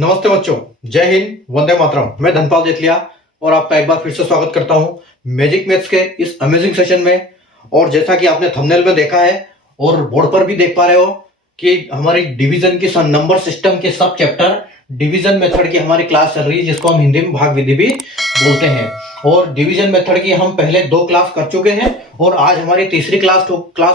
नमस्ते बच्चों, जय हिंद, वंदे मातरम। मैं धनपाल जेठलिया और आपका एक बार फिर से स्वागत करता हूं मैजिक मैथ्स के इस अमेजिंग सेशन में। और जैसा कि आपने थंबनेल में देखा है और बोर्ड पर भी देख पा रहे हो कि हमारी डिवीजन की नंबर सिस्टम के सब चैप्टर डिवीजन मेथड की हमारी क्लास चल रही है, जिसको हम हिंदी में भाग विधि भी बोलते हैं। और डिवीजन मेथड की हम पहले 2 क्लास कर चुके हैं और आज हमारी तीसरी क्लास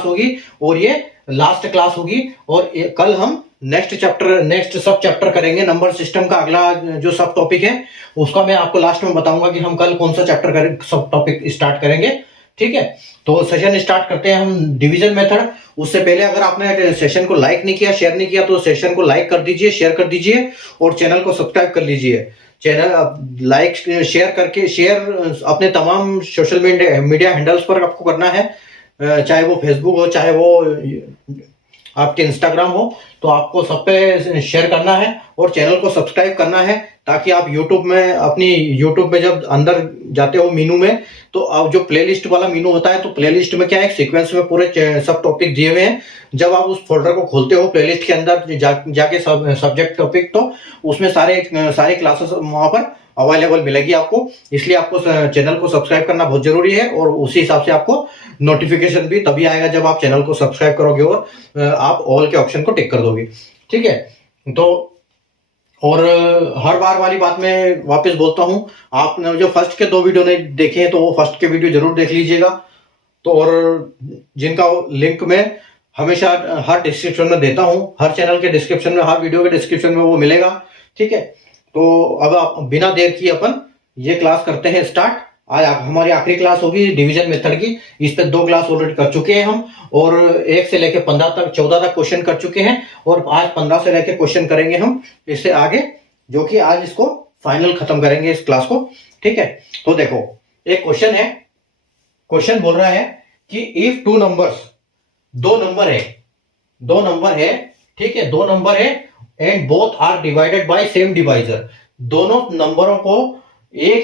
होगी और ये लास्ट क्लास होगी। और कल हम नेक्स्ट सब चैप्टर करेंगे। नंबर सिस्टम का अगला जो सब टॉपिक है उसका मैं आपको लास्ट में बताऊंगा कि हम कल कौन सा चैप्टर करें, सब टॉपिक स्टार्ट करेंगे। ठीक है, तो सेशन स्टार्ट करते हैं हम डिवीजन मेथड। उससे पहले अगर आपने सेशन को लाइक नहीं किया, शेयर नहीं किया, तो सेशन को लाइक कर दीजिए, शेयर कर दीजिए और चैनल को सब्सक्राइब कर लीजिए। चैनल लाइक शेयर करके शेयर अपने तमाम सोशल मीडिया हैंडल्स पर आपको करना है, चाहे वो फेसबुक हो, चाहे वो आपके इंस्टाग्राम हो, तो आपको सब पे शेयर करना है और चैनल को सब्सक्राइब करना है, ताकि आप यूट्यूब में जब अंदर जाते हो मीनू में, तो आप जो प्लेलिस्ट वाला मीनू होता है, तो प्लेलिस्ट में क्या है, सीक्वेंस में पूरे सब टॉपिक दिए हुए हैं। जब आप उस फोल्डर को खोलते हो प्लेलिस्ट के अंदर जाके सब्जेक्ट टॉपिक, तो उसमें सारे क्लासेस वहां पर अवेलेबल मिलेगी आपको। इसलिए आपको चैनल को सब्सक्राइब करना बहुत जरूरी है और उसी हिसाब से आपको नोटिफिकेशन भी तभी आएगा जब आप चैनल को सब्सक्राइब करोगे और आप ऑल के ऑप्शन को टिक कर दोगे। ठीक है, तो और हर बार वाली बात मैं वापस बोलता हूं, आपने जो फर्स्ट के 2 वीडियो नहीं देखे हैं तो वो फर्स्ट के वीडियो जरूर देख लीजिएगा। तो और जिनका लिंक मैं हमेशा हर डिस्क्रिप्शन में देता हूं, हर चैनल के डिस्क्रिप्शन में, हर वीडियो के डिस्क्रिप्शन में वो मिलेगा। ठीक है, तो अब आप बिना देर की अपन ये क्लास करते हैं स्टार्ट। आज हमारी आखिरी क्लास होगी डिवीजन मेथड की। इस पे 2 क्लास ऑलरेडी कर चुके हैं हम और 1 से लेकर 14 तक क्वेश्चन कर चुके हैं और आज 15 से लेकर क्वेश्चन करेंगे हम इससे आगे, जो कि आज इसको फाइनल खत्म करेंगे इस क्लास को। ठीक है, तो देखो एक क्वेश्चन है। क्वेश्चन बोल रहा है कि इफ 2 नंबर्स, 2 नंबर है, ठीक है, 2 नंबर है and both are divided by same divisor. दोनों नंबरों को एक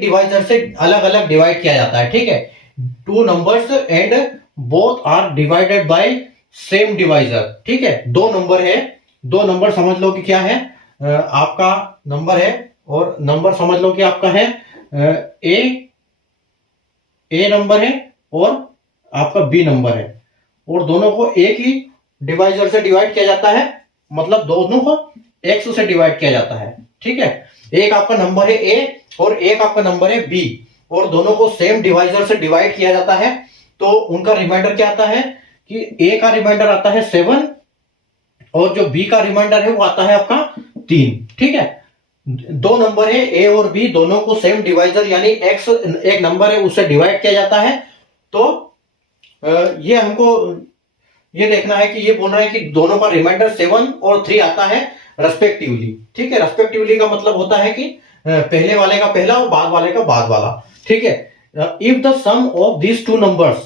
डिवाइजर से अलग अलग डिवाइड किया जाता है। ठीक है, 2 numbers and both are divided by same divisor. ठीक है, 2 नंबर है, 2 नंबर समझ लो कि क्या है, आपका नंबर है और नंबर समझ लो कि आपका है ए नंबर है और आपका बी नंबर है, और दोनों को एक ही डिवाइजर से डिवाइड किया जाता है, मतलब दोनों को एक्स से डिवाइड किया जाता है। ठीक है, एक आपका नंबर है ए और एक आपका नंबर है बी और दोनों को सेम डिवाइजर से डिवाइड किया जाता है, तो उनका रिमाइंडर क्या आता है कि ए का रिमाइंडर आता है 7 और जो बी का रिमाइंडर है वो आता है आपका 3। ठीक है, 2 नंबर है ए और बी, दोनों को सेम डिवाइजर यानी एक्स एक नंबर है उससे डिवाइड किया जाता है। तो ये हमको ये देखना है कि ये बोल रहा है कि दोनों का रिमाइंडर 7 और 3 आता है रेस्पेक्टिवली। ठीक है, रेस्पेक्टिवली का मतलब होता है कि पहले वाले का पहला और बाद वाले का बाद वाला। ठीक है, if the sum of these 2 numbers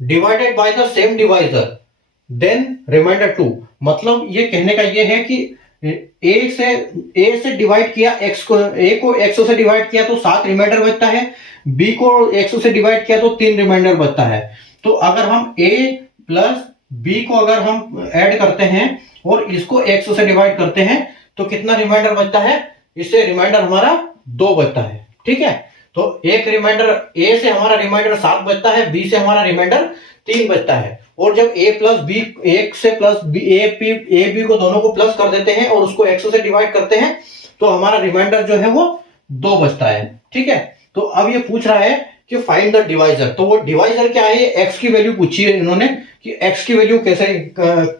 divided by the same divisor then remainder 2। मतलब ये कहने का ये है कि ए से डिवाइड किया एक्स को, ए को एक्स से डिवाइड किया तो 7 रिमाइंडर बचता है, बी को एक्स से डिवाइड किया तो 3 रिमाइंडर बचता है। तो अगर हम ए प्लस बी को अगर हम ऐड करते हैं और इसको एक्स से डिवाइड करते हैं तो कितना रिमाइंडर बचता है, इससे रिमाइंडर हमारा 2 बचता है। ठीक है, तो एक रिमाइंडर ए से हमारा रिमाइंडर 7 बचता है, बी से हमारा रिमाइंडर 3 बचता है। और जब ए प्लस बी, एक से प्लस बी, ए बी को दोनों को प्लस कर देते हैं और उसको एक्स से डिवाइड करते हैं तो हमारा रिमाइंडर जो है वो 2 बचता है। ठीक है, तो अब ये पूछ रहा है कि फाइंड द डिवाइजर। तो वो डिवाइजर क्या है, एक्स की वैल्यू पूछी है इन्होंने कि एक्स की वैल्यू कैसे,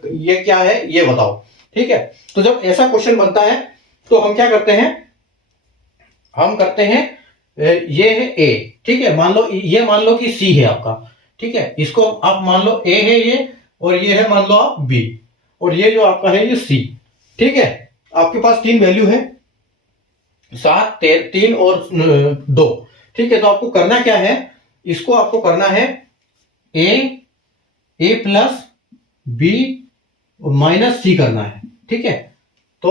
ये क्या है ये बताओ। ठीक है, तो जब ऐसा क्वेश्चन बनता है तो हम क्या करते हैं, हम करते हैं ये है ए। ठीक है, मान लो कि सी है आपका। ठीक है, इसको आप मान लो ए है ये और ये है मान लो आप बी और ये जो आपका है ये सी। ठीक है, आपके पास 3 वैल्यू है, 7, 3 और 2। ठीक है, तो आपको करना क्या है, इसको आपको करना है ए प्लस बी माइनस सी करना है। ठीक है, तो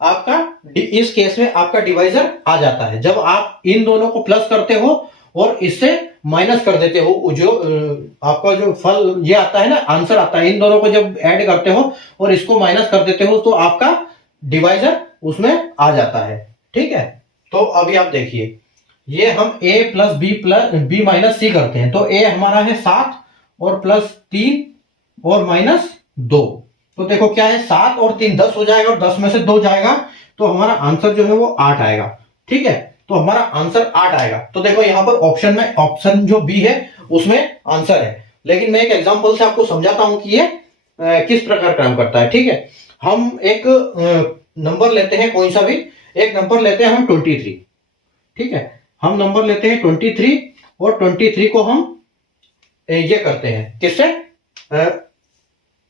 आपका इस केस में आपका डिवाइजर आ जाता है जब आप इन दोनों को प्लस करते हो और इससे माइनस कर देते हो। जो आपका जो फल ये आता है ना, आंसर आता है, इन दोनों को जब ऐड करते हो और इसको माइनस कर देते हो तो आपका डिवाइजर उसमें आ जाता है। ठीक है, तो अभी आप देखिए, ये हम a प्लस बी माइनस सी करते हैं, तो a हमारा है 7 और प्लस 3 और माइनस 2। तो देखो क्या है, 7 और 3 10 हो जाएगा और 10 में से 2 जाएगा, तो हमारा आंसर जो है वो 8 आएगा। ठीक है, तो हमारा आंसर 8 आएगा। तो देखो यहाँ पर ऑप्शन में ऑप्शन जो बी है उसमें आंसर है, लेकिन मैं एक एग्जांपल से आपको समझाता हूं कि ये किस प्रकार काम करता है। ठीक है, हम एक नंबर लेते हैं, कोई सा भी एक नंबर लेते हैं हम 23। ठीक है, हम नंबर लेते हैं 23 और 23 को हम ये करते हैं किससे,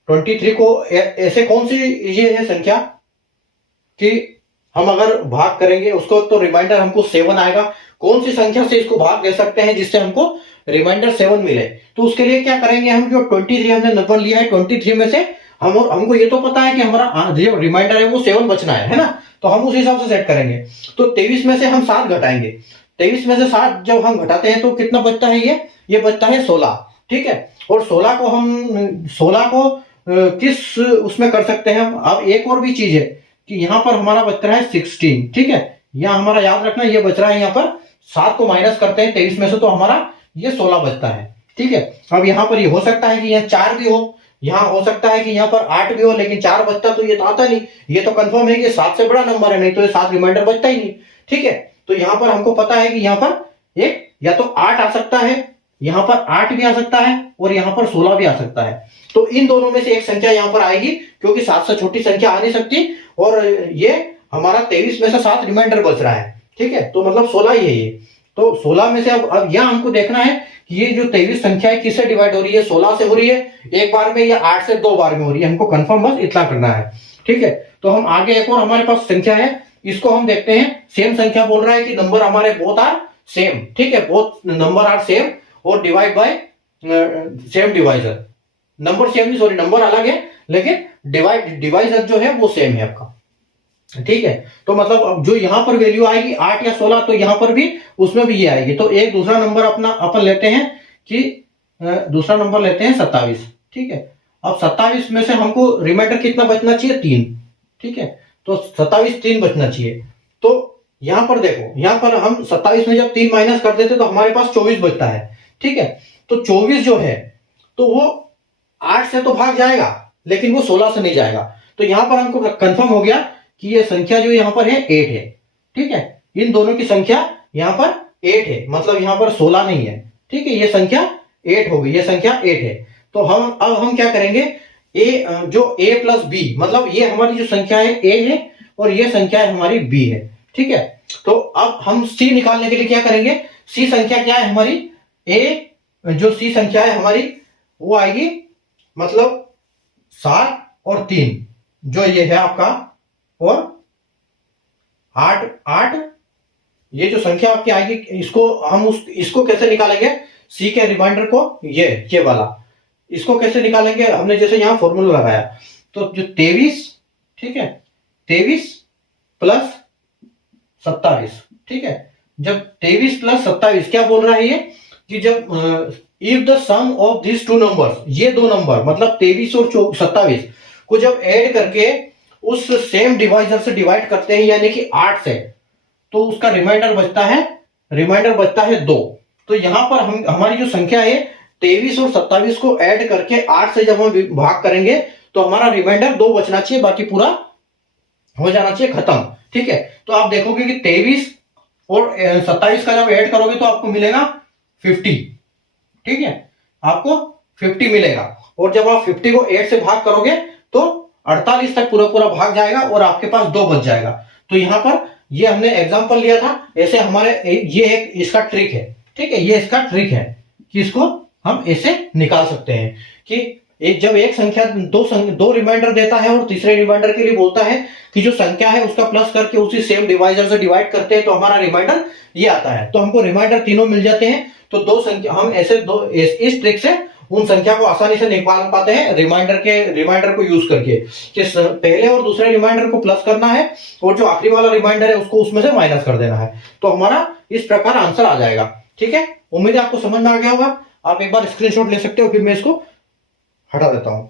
23 को ऐसे कौन सी ये है संख्या कि हम अगर भाग करेंगे उसको तो रिमाइंडर हमको 7 आएगा। कौन सी संख्या से इसको भाग दे सकते हैं जिससे हमको रिमाइंडर 7 मिले, तो उसके लिए क्या करेंगे, हम जो 23 हमने नंबर लिया है 23 में से हमको ये तो पता है कि हमारा जो रिमाइंडर है वो 7 बचना है ना, तो हम उस हिसाब से सेट करेंगे। तो 23 में से हम 7 घटाएंगे, 23 में से 7 जब हम घटाते हैं तो कितना बचता है, ये बचता है 16। ठीक है, और 16 को हम 16 को किस उसमें कर सकते हैं हम। अब एक और भी चीज है कि यहाँ पर हमारा बच रहा है 16। ठीक है, यहाँ हमारा याद रखना ये बच रहा है, यहाँ पर 7 को माइनस करते हैं 23 में से तो हमारा ये 16 बचता है। ठीक है, अब यहाँ पर ये हो सकता है कि यहाँ 4 भी हो, यहाँ हो सकता है कि यहाँ पर 8 भी हो, लेकिन 4 बचता तो ये तो आता नहीं, ये तो कंफर्म है कि 7 से बड़ा नंबर है, नहीं तो ये 7 रिमाइंडर बचता ही नहीं। ठीक है, तो यहाँ पर हमको पता है कि यहाँ पर एक या तो 8 आ सकता है, यहाँ पर 8 भी आ सकता है और यहाँ पर 16 भी आ सकता है। तो इन दोनों में से एक संख्या यहाँ पर आएगी, क्योंकि 7 से छोटी संख्या आ नहीं सकती, और ये हमारा 23 में से 7 रिमाइंडर बच रहा है। ठीक है, तो मतलब 16 ही है ये। तो 16 में से अब यहाँ हमको देखना है कि ये जो 23 संख्या है किससे डिवाइड हो रही है, 16 से हो रही है एक बार में या 8 से 2 बार में हो रही है, हमको कंफर्म बस इतना करना है। ठीक है, तो हम आगे एक और हमारे पास संख्या है, इसको हम देखते हैं। सेम संख्या बोल रहा है कि नंबर हमारे बोथ आर सेम। ठीक है, बोथ नंबर आर सेम और divide by same divisor. Number same नहीं, सॉरी नंबर अलग है लेकिन डिवाइजर जो है वो सेम है आपका। ठीक है, तो मतलब अब जो यहाँ पर वैल्यू आएगी 8 या 16, तो यहाँ पर भी उसमें भी ये आएगी। तो एक दूसरा नंबर अपना अपन लेते हैं कि दूसरा नंबर लेते हैं 27। ठीक है, अब 27 में से हमको रिमाइंडर कितना बचना चाहिए, 3। ठीक है, तो 27 3 बचना चाहिए। तो यहाँ पर देखो, यहाँ पर हम 27 में जब 3 माइनस कर देते तो हमारे पास 24 बचता है। ठीक है, तो 24 जो है तो वो 8 से तो भाग जाएगा लेकिन वो 16 से नहीं जाएगा। तो यहाँ पर हमको कंफर्म हो गया कि ये संख्या जो यहाँ पर है 8 है। ठीक है, इन दोनों की संख्या यहाँ पर 8 है, मतलब यहाँ पर 16 नहीं है। ठीक है, ये संख्या 8 होगी, ये संख्या 8 है। तो हम क्या करेंगे, जो a प्लस बी, मतलब ये हमारी जो संख्या है a है और ये संख्या है हमारी b है। ठीक है, तो अब हम c निकालने के लिए क्या करेंगे, c संख्या क्या है हमारी, जो c संख्या है हमारी वो आएगी मतलब 7 और 3 जो ये है आपका, और 8 ये जो संख्या आपकी आएगी, इसको कैसे निकालेंगे, सी के रिमाइंडर को, ये वाला इसको कैसे निकालेंगे, हमने जैसे यहां फॉर्मूला लगाया, तो जो 23, ठीक है 23 प्लस 27। ठीक है, जब 23 प्लस 27 क्या बोल रहा है ये कि जब if the sum of this two numbers, ये दो नंबर मतलब 23 और 27 को जब ऐड करके उस सेम डिवाइजर से डिवाइड करते हैं यानी कि 8 से, तो उसका रिमाइंडर बचता है 2। तो यहां पर हमारी जो संख्या है 23 और 27 को ऐड करके 8 से जब हम भाग करेंगे तो हमारा रिमाइंडर 2 बचना चाहिए, बाकी पूरा हो जाना चाहिए खत्म। ठीक है, तो आप देखोगे कि 23 और 27 का जब ऐड करोगे तो आपको मिलेगा 50। ठीक है, आपको 50 मिलेगा, और जब आप 50 को 8 से भाग करोगे तो 48 तक पूरा भाग जाएगा और आपके पास 2 बच जाएगा। तो यहां पर ये हमने एग्जांपल लिया था, ऐसे हमारे ये एक इसका ट्रिक है। ठीक है, ये इसका ट्रिक है कि इसको हम ऐसे निकाल सकते हैं कि जब एक संख्या दो रिमाइंडर देता है और तीसरे रिमाइंडर के लिए बोलता है कि जो संख्या है उसका प्लस करके उसी सेम डिवाइजर से डिवाइड करते हैं तो हमारा रिमाइंडर ये आता है, तो हमको रिमाइंडर तीनों मिल जाते हैं। तो दो संख्या हम ऐसे इस ट्रिक से उन संख्या को आसानी से निकाल पाते हैं रिमाइंडर को यूज करके, कि पहले और दूसरे रिमाइंडर को प्लस करना है और जो आखिरी वाला रिमाइंडर है उसको उसमें से माइनस कर देना है, तो हमारा इस प्रकार आंसर आ जाएगा। ठीक है, उम्मीद है आपको समझ में आ गया होगा। आप एक बार स्क्रीनशॉट ले सकते हो, फिर मैं इसको हटा देता हूं।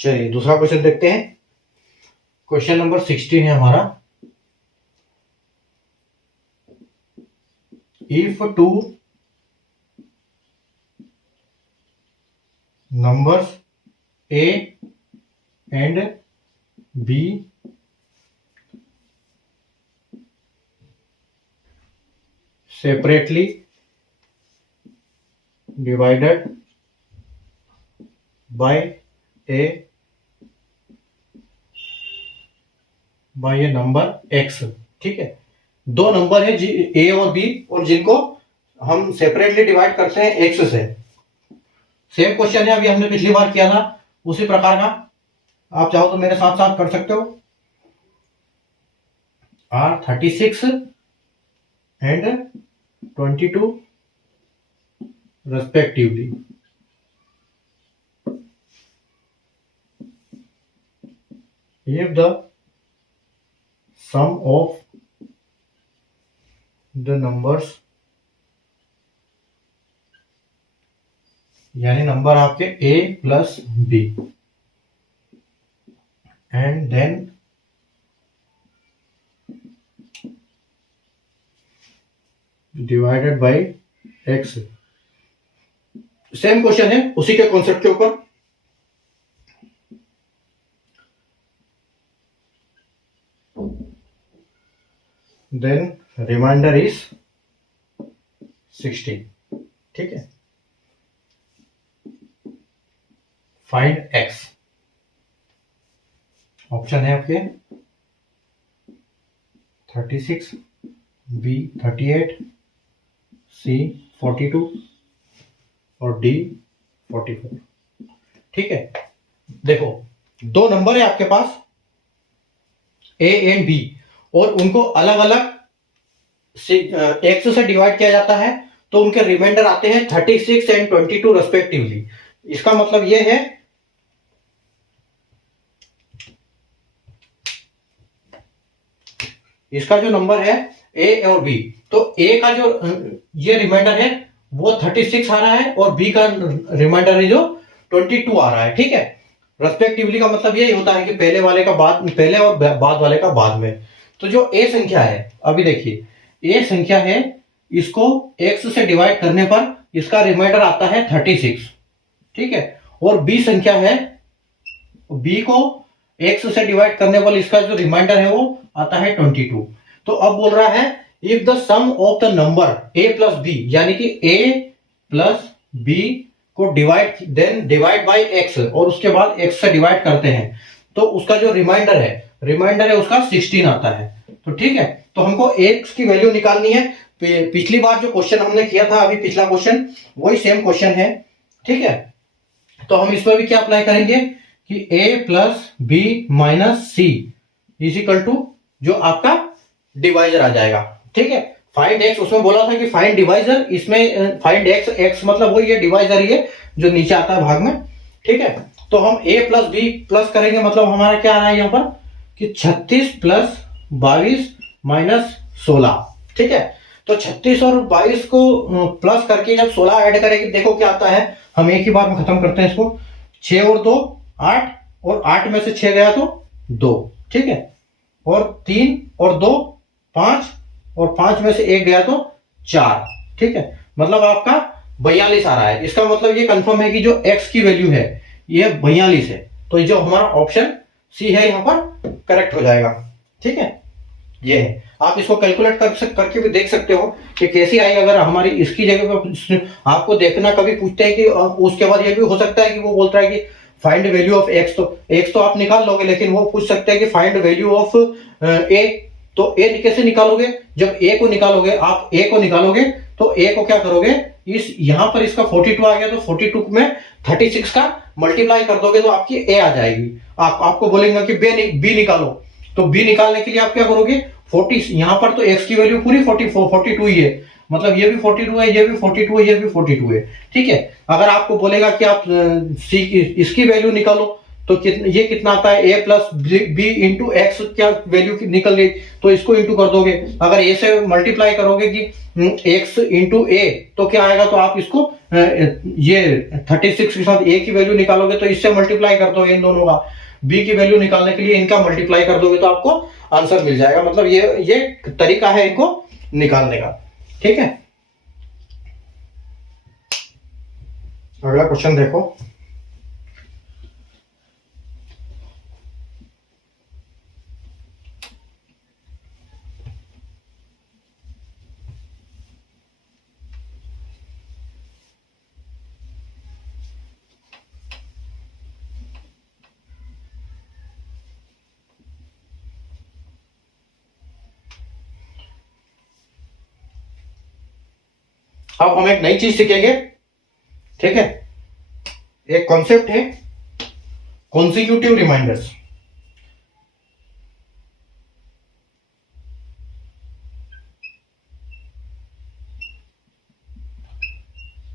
चलिए दूसरा क्वेश्चन देखते हैं। क्वेश्चन नंबर 16 है हमारा। If two numbers A and B separately divided by a number x, ठीक है। दो नंबर है a और b और जिनको हम सेपरेटली डिवाइड करते हैं x से। सेम क्वेश्चन है, अभी हमने पिछली बार किया था उसी प्रकार का। आप चाहो तो मेरे साथ साथ कर सकते हो। Are 36 and 22 respectively. If the sum of the numbers, यानी नंबर आपके a plus b and then divided by x, same question है उसी के कॉन्सेप्ट के ऊपर। देन रिमाइंडर इज 16, ठीक है। फाइंड x, ऑप्शन है आपके 36, b 38, c 42 और डी 44, ठीक है। देखो दो नंबर है आपके पास ए एंड बी और उनको अलग अलग एक्स से डिवाइड किया जाता है, तो उनके रिमाइंडर आते हैं 36 एंड 22 रेस्पेक्टिवली। इसका मतलब यह है इसका जो नंबर है ए और बी, तो ए का जो ये रिमाइंडर है वो 36 आ रहा है और बी का रिमाइंडर है जो 22 आ रहा है, ठीक है। रेस्पेक्टिवली का मतलब यही होता है कि पहले वाले का बाद, पहले और बाद वाले का बाद में। तो जो ए संख्या है, अभी देखिए ए संख्या है, इसको x से डिवाइड करने पर इसका रिमाइंडर आता है 36, ठीक है। और बी संख्या है, बी को x से डिवाइड करने पर इसका जो रिमाइंडर है वो आता है 22। तो अब बोल रहा है if the sum of the number a plus B, यानी कि a प्लस b को डिवाइड बाय x और उसके बाद x से डिवाइड करते हैं, तो उसका जो रिमाइंडर है उसका 16 आता है। तो ठीक है, तो हमको x की वैल्यू निकालनी है। पिछली बार जो क्वेश्चन हमने किया था, अभी पिछला क्वेश्चन वही सेम क्वेश्चन है, ठीक है। तो हम इसमें भी क्या अप्लाई करेंगे कि a plus B minus C is equal to जो आपका डिवाइजर आ जाएगा, ठीक है। फाइंड x, उसमें बोला था कि फाइंड डिवाइजर, इसमें फाइंड x मतलब वही है, डिवाइजर ही है जो नीचे आता है भाग में, ठीक है। तो हम a प्लस बी प्लस करेंगे, मतलब हमारा क्या आ रहा है यहाँ पर कि 36 प्लस 22 माइनस 16, ठीक है। तो 36 और 22 को प्लस करके जब 16 ऐड करेंगे, देखो क्या आता है। हम एक ही बार में खत्म करते हैं इसको। 6 और 2 8 और 8 में से 6 गया तो 2, ठीक है। और 3 और 2 5 और 5 में से 1 गया तो 4, ठीक है। मतलब आपका 42 आ रहा है। इसका मतलब ये कंफर्म है कि जो x की वैल्यू है ये 42 है। तो जो हमारा ऑप्शन सी है यहाँ पर करेक्ट हो जाएगा, ठीक है। ये है, आप इसको कैलकुलेट करके भी देख सकते हो कि कैसी आई। अगर हमारी इसकी जगह पर आपको देखना, कभी पूछते हैं कि उसके बाद ये भी हो सकता है कि वो बोलता है कि फाइंड वैल्यू ऑफ एक्स, तो एक्स तो आप निकाल लोगे, लेकिन वो पूछ सकते हैं कि फाइंड वैल्यू ऑफ ए। तो ए कैसे निकालोगे? जब ए को निकालोगे, आप ए को निकालोगे तो ए को क्या करोगे, इस यहां पर इसका 42 आ गया तो 42 में 36 का मल्टीप्लाई कर दोगे तो आपकी ए आ जाएगी। आपको बोलेंगे कि बी निकालो, तो बी निकालने के लिए आप क्या करोगे 40, यहां पर तो एक्स की वैल्यू पूरी 42 ही है, मतलब ये भी 42 है, ये भी 42 है, ये भी 42 है, ठीक है। अगर आपको बोलेगा कि आप सी इसकी वैल्यू निकालो, तो ये कितना आता है, a plus B into X, क्या वैल्यू निकल गई, तो इसको इंटू कर दोगे। अगर a से मल्टीप्लाई करोगे कि x इंटू ए, तो क्या आएगा, तो आप इसको ये 36 के साथ a की वैल्यू निकालोगे तो इससे मल्टीप्लाई कर दोगे इन दोनों का, b की वैल्यू निकालने के लिए इनका मल्टीप्लाई कर दोगे तो आपको आंसर मिल जाएगा। मतलब ये तरीका है इनको निकालने का। ठीक है, अगला क्वेश्चन देखो। अब हम एक नई चीज सीखेंगे। ठीक है, एक कॉन्सेप्ट है कॉन्जिक्यूटिव रिमाइंडर्स।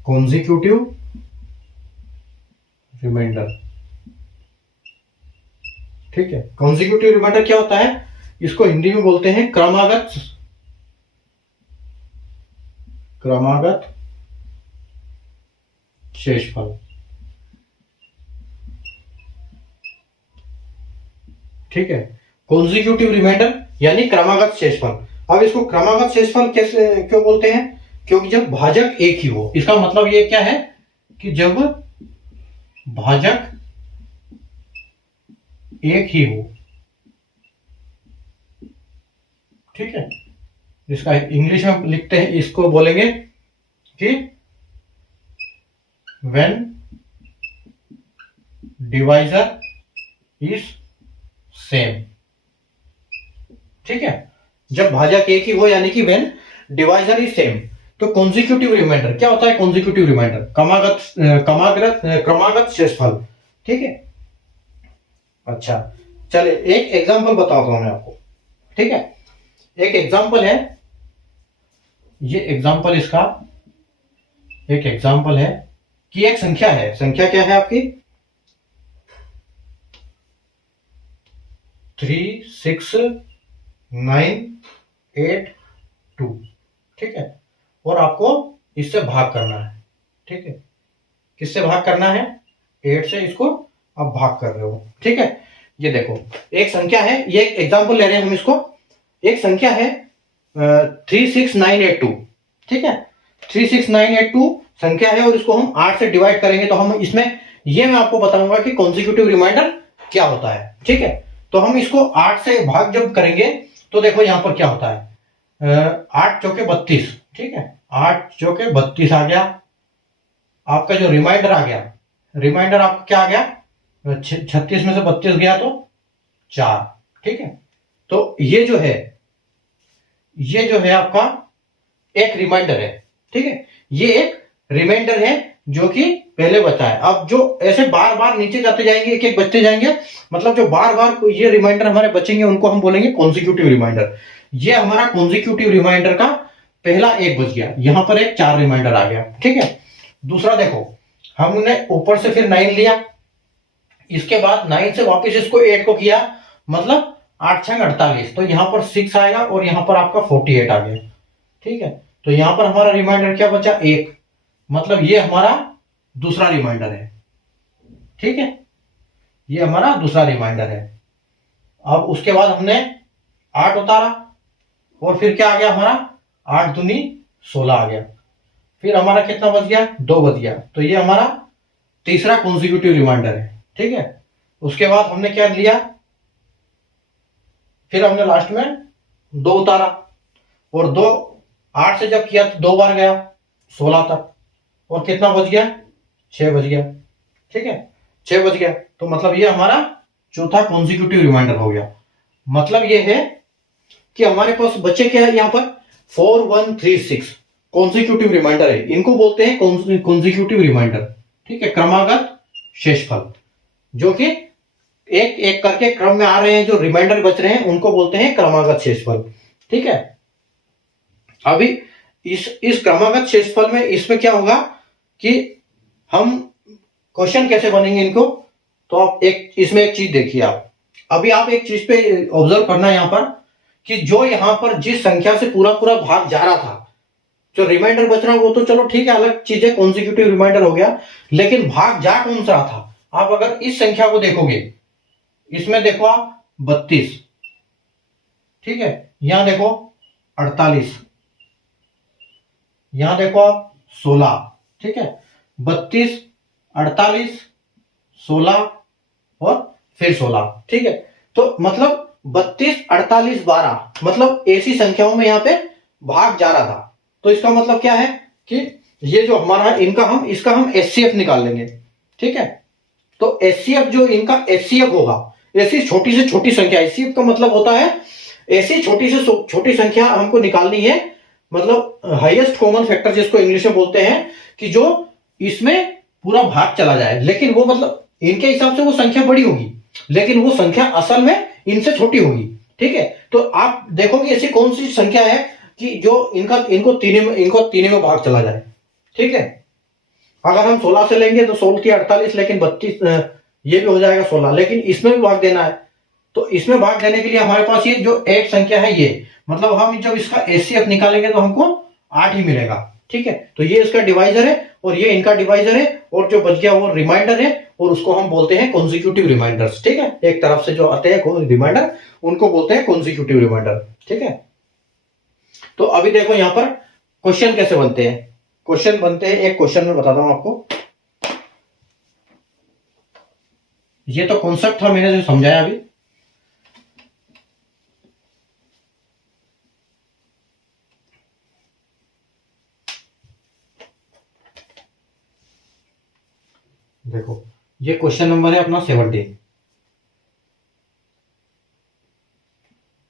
कॉन्जिक्यूटिव रिमाइंडर, ठीक है। कॉन्जिक्यूटिव रिमाइंडर क्या होता है, इसको हिंदी में बोलते हैं क्रमागत शेषफल। ठीक है, कॉन्जिक्यूटिव रिमाइंडर यानी क्रमागत शेषफल। अब इसको क्रमागत शेषफल कैसे क्यों बोलते हैं, क्योंकि जब भाजक एक ही हो। इसका मतलब ये क्या है कि जब भाजक एक ही हो। ठीक है, इसका इंग्लिश में लिखते हैं, इसको बोलेंगे कि when divisor is same। ठीक है, जब भाजक एक ही हो यानी कि when divisor is same। तो कॉन्जिक्यूटिव रिमाइंडर क्या होता है, कॉन्जिक्यूटिव रिमाइंडर क्रमागत शेषफल। ठीक है, अच्छा चले एक एग्जांपल बताता हूं मैं आपको। ठीक है, एक एग्जांपल है, ये एग्जांपल इसका एक एग्जांपल है कि एक संख्या है। संख्या क्या है आपकी 36982। ठीक है, और आपको इससे भाग करना है। ठीक है, किससे भाग करना है, 8 से इसको आप भाग कर रहे हो। ठीक है, ये देखो एक संख्या है, ये एक एग्जांपल ले रहे हैं हम इसको। एक संख्या है 36982। ठीक है, 36982 संख्या है और इसको हम 8 से डिवाइड करेंगे तो हम इसमें, ये मैं आपको बताऊंगा कि कॉन्जिक्यूटिव रिमाइंडर क्या होता है। ठीक है, तो हम इसको 8 से भाग जब करेंगे तो देखो यहां पर क्या होता है, 8 चौके 32। ठीक है, 8 चौके 32 आ गया। आपका जो रिमाइंडर आ गया, रिमाइंडर आपका क्या आ गया, 36 में से 32 गया तो 4। ठीक है, तो ये जो है आपका एक रिमाइंडर है। ठीक है, ये एक रिमाइंडर है जो कि पहले बताया। अब जो ऐसे बार बार नीचे जाते जाएंगे, एक एक बचते जाएंगे, मतलब जो बार बार ये रिमाइंडर हमारे बचेंगे उनको हम बोलेंगे कॉन्जिक्यूटिव रिमाइंडर। ये हमारा कॉन्जिक्यूटिव रिमाइंडर का पहला एक बच गया, यहां पर एक 4 रिमाइंडर आ गया। ठीक है, दूसरा देखो, हमने ऊपर से फिर 9 लिया, इसके बाद 9 से वापस इसको 8 को किया, मतलब 8 6 48, तो यहां पर 6 आएगा और यहां पर आपका 48 आ गया। ठीक है, तो यहां पर हमारा रिमाइंडर क्या बचा, 1, मतलब ये हमारा दूसरा रिमाइंडर है। ठीक है, ये हमारा दूसरा रिमाइंडर है। अब उसके बाद हमने 8 उतारा और फिर क्या आ गया हमारा, 8 दूनी 16 आ गया। फिर हमारा कितना बच गया, 2 बच गया, तो ये हमारा तीसरा कॉन्जिक्यूटिव रिमाइंडर है। ठीक है, उसके बाद हमने क्या लिया, फिर हमने लास्ट में 2 उतारा और 2 8 से जब किया तो 2 बार गया 16 तक, और कितना बच गया, 6 बच गया। ठीक है, 6 बच गया, तो मतलब ये हमारा चौथा कॉन्जिक्यूटिव रिमाइंडर हो गया। मतलब ये है कि हमारे पास बच्चे क्या है, यहां पर 4136 कॉन्जिक्यूटिव रिमाइंडर है, इनको बोलते हैं कॉन्जिक्यूटिव रिमाइंडर। ठीक है, क्रमागत शेषफल, जो कि एक एक करके क्रम में आ रहे हैं, जो रिमाइंडर बच रहे हैं उनको बोलते हैं क्रमागत शेषफल। ठीक है, अभी इस क्रमागत शेषफल में इसमें क्या होगा कि हम क्वेश्चन कैसे बनेंगे, इनको तो आप एक इसमें एक चीज देखिए, आप अभी आप एक चीज पे ऑब्जर्व करना है यहाँ पर कि जो यहाँ पर जिस संख्या से पूरा पूरा भाग जा रहा था, जो रिमाइंडर बच रहा है वो तो चलो ठीक है, अलग चीज है, कॉन्सिक्यूटिव रिमाइंडर हो गया, लेकिन भाग जा कौन सा था? आप अगर इस संख्या को देखोगे, इसमें देखो आप 32, ठीक है, यहां देखो 48, यहां देखो आप 16, ठीक है, 32, 48, 16 और फिर 16, ठीक है। तो मतलब 32, 48, 12 मतलब ऐसी संख्याओं में यहां पे भाग जा रहा था। तो इसका मतलब क्या है कि ये जो हमारा इसका हम एचसीएफ निकाल लेंगे, ठीक है। तो एचसीएफ जो इनका एचसीएफ होगा, ऐसी छोटी से छोटी संख्या, एचसीएफ का मतलब होता है ऐसी छोटी से छोटी संख्या हमको निकालनी है, मतलब हाईएस्ट कॉमन फैक्टर जिसको इंग्लिश में बोलते हैं, कि जो इसमें पूरा भाग चला जाए, लेकिन वो मतलब इनके हिसाब से वो संख्या बड़ी होगी, लेकिन वो संख्या असल में इनसे छोटी होगी, ठीक है। तो आप देखोगे ऐसी कौन सी संख्या है कि जो इनको तीने में भाग चला जाए, ठीक है। अगर हम 16 से लेंगे तो 16 की 48, लेकिन 32 ये भी हो जाएगा 16, लेकिन इसमें भी भाग देना है। तो इसमें भाग देने के लिए हमारे पास ये जो एक संख्या है, ये मतलब हम जब इसका एचसीएफ निकालेंगे तो हमको 8 ही मिलेगा, ठीक है। तो ये इसका डिवाइजर है और ये इनका डिवाइजर है, और जो बच गया वो रिमाइंडर है, और उसको हम बोलते हैं कॉन्सिक्यूटिव रिमाइंडर्स, ठीक है। एक तरफ से जो आते हैं रिमाइंडर, उनको बोलते हैं कॉन्सिक्यूटिव रिमाइंडर, ठीक है। तो अभी देखो यहां पर क्वेश्चन कैसे बनते हैं। क्वेश्चन बनते हैं, एक क्वेश्चन में बताता हूं आपको। ये तो कॉन्सेप्ट था, मैंने जो समझाया अभी। देखो ये क्वेश्चन नंबर है अपना 17,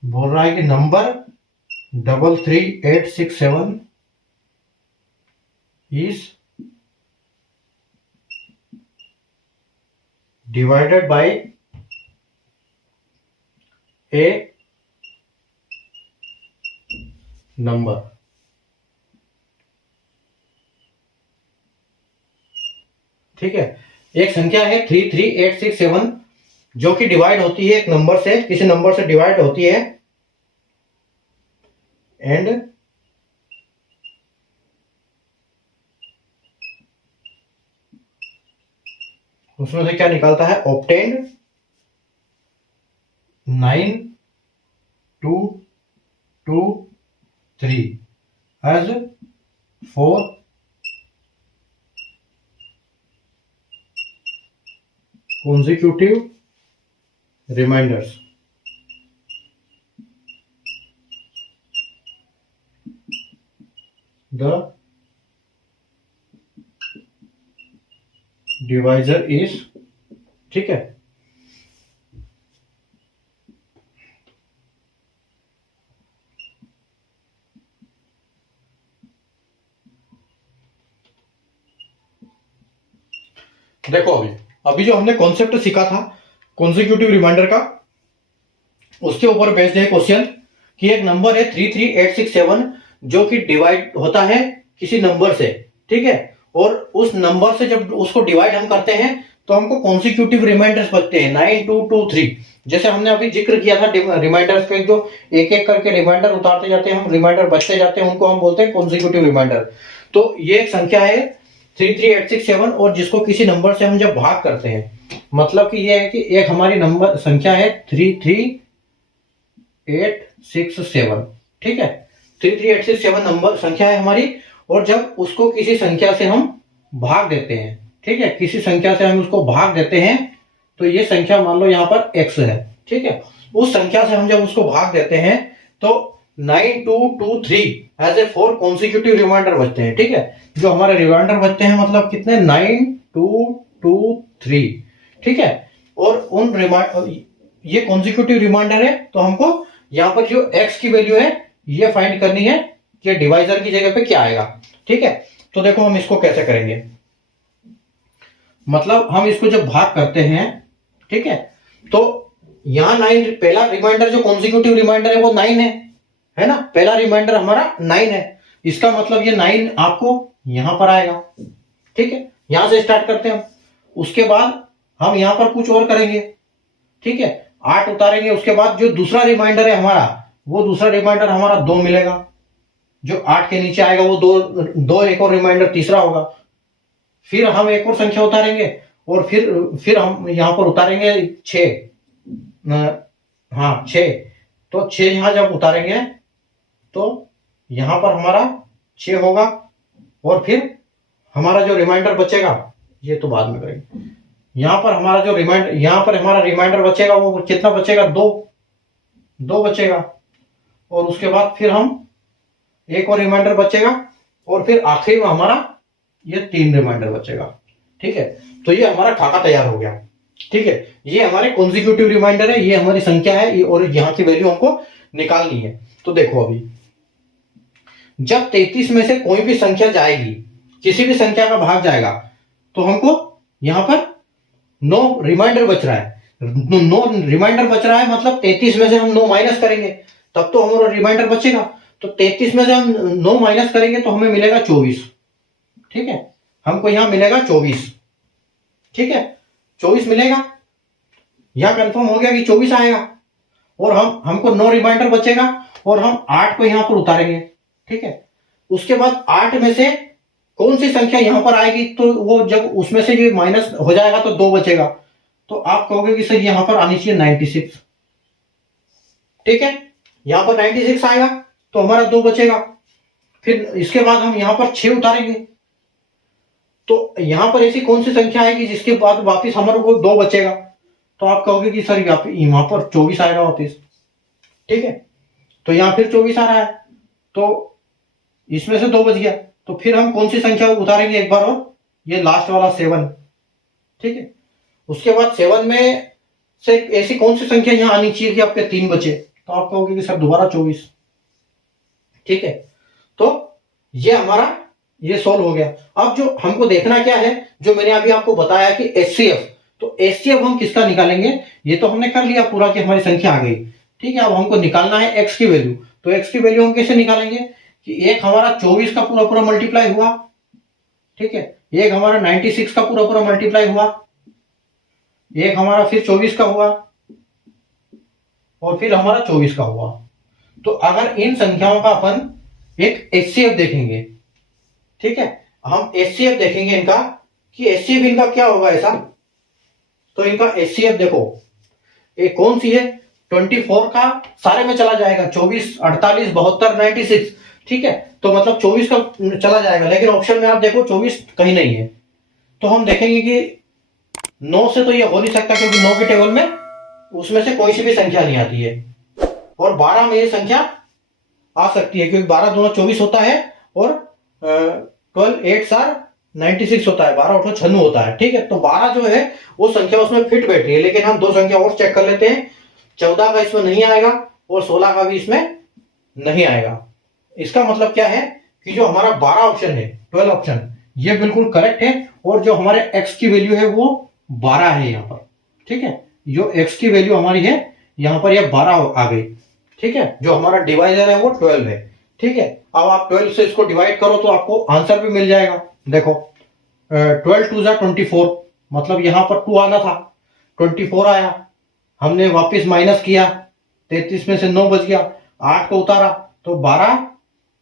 बोल रहा है कि number 33867 is divided by a number, ठीक है। एक संख्या है 33867 जो कि डिवाइड होती है एक नंबर से, किसी नंबर से डिवाइड होती है, एंड उसमें से क्या निकालता है, obtained 9223 as 4 consecutive reminders. The divisor is, ठीक है। देखो अभी जो हमने कॉन्सेप्ट सीखा था कॉन्सिक्यूटिव रिमाइंडर का, उसके ऊपर बेस्ड है क्वेश्चन कि एक नंबर है 33867 जो कि डिवाइड होता है किसी नंबर से, ठीक है। और उस नंबर से जब उसको डिवाइड हम करते हैं तो हमको कॉन्सिक्यूटिव रिमाइंडर्स बचते हैं 9223। जैसे हमने अभी जिक्र किया था रिमाइंडर्स के, जो एक एक करके रिमाइंडर उतारते जाते हैं हम, रिमाइंडर बचते जाते हैं, उनको हम बोलते हैं कॉन्सिक्यूटिव रिमाइंडर। तो ये एक संख्या है 33867, और जिसको किसी नंबर से हम जब भाग करते हैं, मतलब कि ये है कि एक हमारी नंबर संख्या है 33867, ठीक है। 33867 नंबर संख्या है हमारी, और जब उसको किसी संख्या से हम भाग देते हैं, ठीक है, किसी संख्या से हम उसको भाग देते हैं, तो ये संख्या मान लो यहाँ पर x है, ठीक है। उस संख्या से हम जब उसको भाग देते हैं तो 9223 एज ए 4 कॉन्सिक्यूटिव रिमाइंडर बचते हैं, ठीक है। जो हमारे रिमाइंडर बचते हैं मतलब कितने, 9223, ठीक है। और उन ये कॉन्सिक्यूटिव रिमाइंडर है, तो हमको यहाँ पर जो x की वैल्यू है ये फाइंड करनी है कि डिवाइजर की जगह पे क्या आएगा, ठीक है। तो देखो हम इसको कैसे करेंगे, मतलब हम इसको जब भाग करते हैं, ठीक है, तो यहाँ 9, पहला रिमाइंडर जो कॉन्सिक्यूटिव रिमाइंडर है वो 9 है ना, पहला रिमाइंडर हमारा 9 है। इसका मतलब ये 9 आपको यहां पर आएगा, ठीक है। यहां से स्टार्ट करते हैं हम। उसके बाद हम यहाँ पर कुछ और करेंगे, ठीक है, 8 उतारेंगे, उसके बाद जो दूसरा रिमाइंडर है हमारा, वो दूसरा रिमाइंडर हमारा 2 मिलेगा, जो 8 के नीचे आएगा वो दो एक और रिमाइंडर तीसरा होगा। फिर हम एक और संख्या उतारेंगे और फिर हम यहाँ पर उतारेंगे 6, हाँ 6, तो 6 यहाँ जब उतारेंगे तो यहाँ पर हमारा 6 होगा, और फिर हमारा जो रिमाइंडर बचेगा, ये तो बाद में करेंगे, यहाँ पर हमारा जो रिमाइंडर बचेगा वो कितना बचेगा, 2 बचेगा, और उसके बाद फिर हम एक और रिमाइंडर बचेगा, और फिर आखिरी में हमारा ये 3 रिमाइंडर बचेगा, ठीक है। तो ये हमारा खाका तैयार हो गया, ठीक है। ये हमारे कॉन्जिक्यूटिव रिमाइंडर है, ये हमारी संख्या है, और यहाँ की वैल्यू हमको निकालनी है। तो देखो अभी जब 33 में से कोई भी संख्या जाएगी, किसी भी संख्या का भाग जाएगा, तो हमको यहाँ पर 9 रिमाइंडर बच रहा है, 9 रिमाइंडर बच रहा है, मतलब 33 में से हम 9 माइनस करेंगे तब तो हमारा रिमाइंडर बचेगा। तो 33 में से हम 9 माइनस करेंगे तो हमें मिलेगा 24, ठीक है, हमको यहां मिलेगा 24, ठीक है, 24 मिलेगा, यहां कंफर्म हो गया कि 24 आएगा, और हमको 9 रिमाइंडर बचेगा, और हम 8 को यहां पर उतारेंगे, ठीक है। उसके बाद 8 में से कौन सी संख्या यहां पर आएगी, तो वो जब उसमें से ये माइनस हो जाएगा तो 2 बचेगा, तो आप कहोगे कि सर यहां पर आनी चाहिए 96, ठीक है, यहां पर 96 आएगा तो हमारा 2 बचेगा। फिर इसके बाद हम यहां पर 6 उतारेंगे, तो यहां पर ऐसी कौन सी संख्या आएगी जिसके बाद वापस हमारे को 2 बचेगा, तो आप कहोगे कि सर यहां पर 24 आएगा वापस, ठीक है। तो यहां फिर 24 आ रहा है, तो इसमें से 2 बच गया, तो फिर हम कौन सी संख्या उतारेंगे एक बार और, ये लास्ट वाला 7, ठीक है। उसके बाद 7 में से ऐसी कौन सी संख्या यहां आनी चाहिए कि आपके 3 बचे, तो आप कहोगे कि सर दोबारा 24, ठीक है। तो ये हमारा ये सॉल्व हो गया। अब जो हमको देखना क्या है, जो मैंने अभी आपको बताया कि एचसीएफ, तो एचसीएफ हम किसका निकालेंगे, ये तो हमने कर लिया पूरा कि हमारी संख्या आ गई, ठीक है। अब हमको निकालना है एक्स की वैल्यू, तो एक्स की वैल्यू हम कैसे निकालेंगे कि एक हमारा 24 का पूरा पूरा मल्टीप्लाई हुआ, ठीक है, एक हमारा 96 का पूरा पूरा मल्टीप्लाई हुआ, एक हमारा फिर 24 का हुआ, और फिर हमारा 24 का हुआ। तो अगर इन संख्याओं का अपन एक एचसीएफ देखेंगे, ठीक है, हम एचसीएफ देखेंगे इनका कि एचसीएफ इनका क्या होगा ऐसा, तो इनका एचसीएफ देखो एक कौन सी है, 24 का सारे में चला जाएगा, 24, 48, 72, 96, ठीक है, तो मतलब 24 का चला जाएगा, लेकिन ऑप्शन में आप देखो 24 कहीं नहीं है, तो हम देखेंगे कि 9 से तो ये हो नहीं सकता, क्योंकि 9 के टेबल में उसमें से कोई सी भी संख्या नहीं आती है, और 12 में ये संख्या आ सकती है, क्योंकि 12 दूना 24 होता है, और 12 8 4 96 होता है, 12 8 96 होता है, ठीक है। तो 12 जो है वो संख्या उसमें फिट बैठ रही है, लेकिन हम 2 संख्या और चेक कर लेते हैं, 14 का इसमें नहीं आएगा, और 16 का भी इसमें नहीं आएगा। इसका मतलब क्या है कि जो हमारा 12 ऑप्शन है, 12 ऑप्शन, ये बिल्कुल करेक्ट है, और जो हमारे x की वैल्यू है वो 12 है यहाँ पर, ठीक है, जो x की वैल्यू हमारी है यहाँ पर ये 12 आ गई, ठीक है। जो हमारा डिवाइजर है वो 12 है, ठीक है। अब आप 12 से इसको डिवाइड करो तो आपको आंसर भी मिल जाएगा। देखो 12 2 24, मतलब यहाँ पर 2 आना था, 24 आया, हमने वापस माइनस किया, 33 में से 9 बच गया, 8 को उतारा, तो 12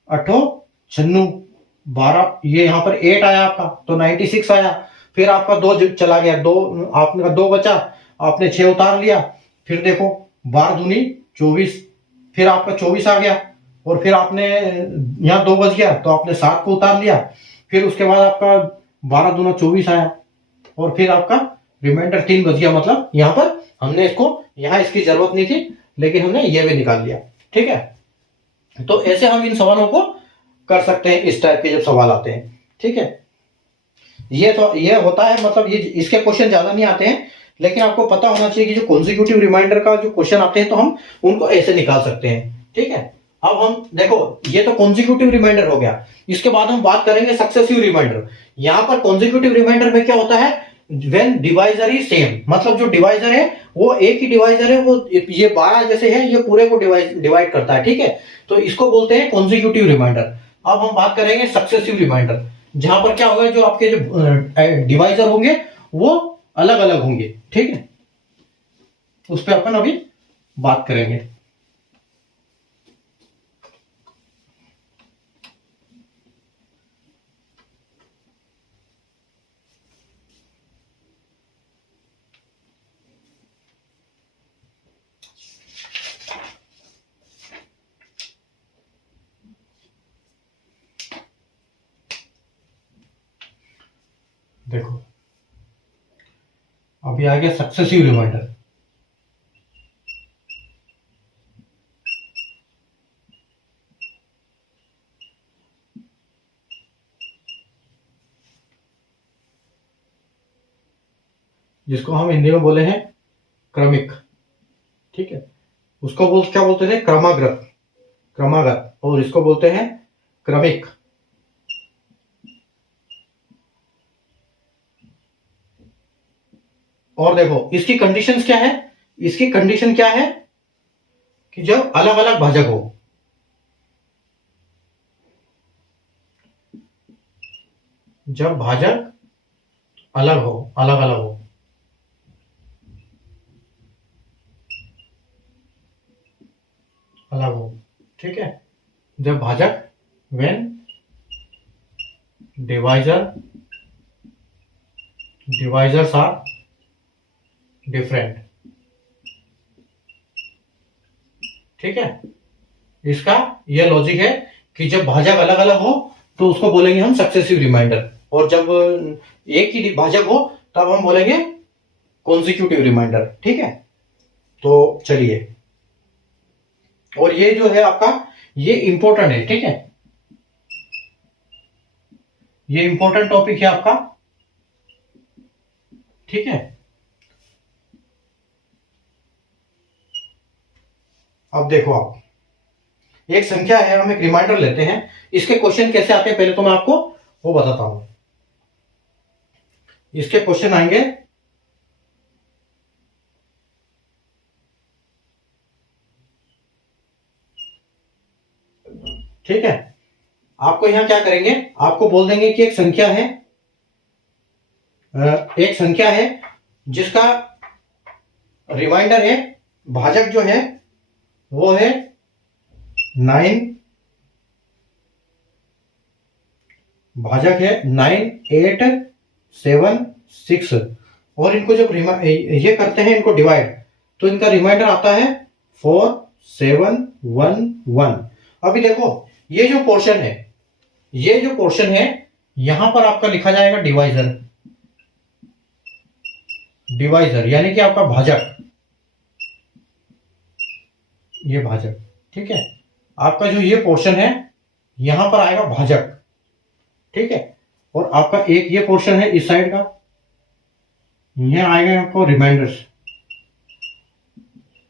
8 96, 12, ये यहाँ पर 8 आया आपका, तो 96 आया, फिर आपका 2 चला गया, 2 आपने 2 बचा, आपने 6 उतार लिया, फिर देखो 12 दूनी 24, फिर आपका 24 आ गया, और फिर आपने यहाँ 2 बच गया तो आपने 7 को उतार लिया, फिर उसके बाद आपका 12 दूना 24 आया, और फिर आपका रिमाइंडर 3 बच गया। मतलब यहाँ पर हमने इसको, यहाँ इसकी जरूरत नहीं थी, लेकिन हमने ये भी निकाल लिया, ठीक है। तो ऐसे हम इन सवालों को कर सकते हैं, इस टाइप के जब सवाल आते हैं, ठीक है। ये होता है, मतलब ये इसके क्वेश्चन ज्यादा नहीं आते हैं, लेकिन आपको पता होना चाहिए कि जो कॉन्जिक्यूटिव रिमाइंडर का जो क्वेश्चन आते हैं तो हम उनको ऐसे निकाल सकते हैं, ठीक है। अब हम देखो, ये तो कॉन्जिक्यूटिव रिमाइंडर हो गया, इसके बाद हम बात करेंगे सक्सेसिव रिमाइंडर। यहाँ पर कॉन्जिक्यूटिव रिमाइंडर में क्या होता है, व्हेन डिवाइजर इज सेम, मतलब जो डिवाइजर है वो एक ही डिवाइजर है, वो ये 12 जैसे है, ये पूरे को डिवाइड करता है, ठीक है, तो इसको बोलते हैं कॉन्जिक्यूटिव रिमाइंडर। अब हम बात करेंगे सक्सेसिव रिमाइंडर, जहां पर क्या होगा, जो आपके जो डिवाइजर होंगे वो अलग अलग होंगे, ठीक है, उस पर अपन अभी बात करेंगे। देखो अभी आ गया सक्सेसिव रिमाइंडर। जिसको हम हिंदी में बोले हैं क्रमिक, ठीक है, उसको क्या बोलते थे, क्रमागत, क्रमागत, और इसको बोलते हैं क्रमिक। और देखो इसकी कंडीशंस क्या है, इसकी कंडीशन क्या है कि जब अलग अलग भाजक हो, जब भाजक अलग हो, अलग अलग हो, अलग हो, ठीक है, जब भाजक व्हेन डिवाइजर्स आर डिफरेंट, ठीक है, इसका यह लॉजिक है कि जब भाजक अलग अलग हो तो उसको बोलेंगे हम सक्सेसिव रिमाइंडर, और जब एक ही भाजक हो तब हम बोलेंगे कॉन्जिक्यूटिव रिमाइंडर, ठीक है। तो चलिए, और ये जो है आपका, ये इंपॉर्टेंट है, ठीक है, ये इंपॉर्टेंट टॉपिक है आपका, ठीक है। अब देखो आप, एक संख्या है, हम एक रिमाइंडर लेते हैं, इसके क्वेश्चन कैसे आते हैं पहले तो मैं आपको वो बताता हूं। इसके क्वेश्चन आएंगे, ठीक है, आपको यहां क्या करेंगे, आपको बोल देंगे कि एक संख्या है, एक संख्या है जिसका रिमाइंडर है, भाजक जो है वो है 9, भाजक है 9, 8, 7, 6, और इनको जब ये करते हैं, इनको डिवाइड, तो इनका रिमाइंडर आता है 4, 7, 1, 1। अभी देखो ये जो पोर्शन है, ये जो पोर्शन है, यहां पर आपका लिखा जाएगा डिवाइजर, डिवाइजर यानी कि आपका भाजक, ये भाजक, ठीक है, आपका जो ये पोर्शन है यहां पर आएगा भाजक, ठीक है, और आपका एक ये पोर्शन है इस साइड का, यहां आएगा आपको रिमाइंडर्स,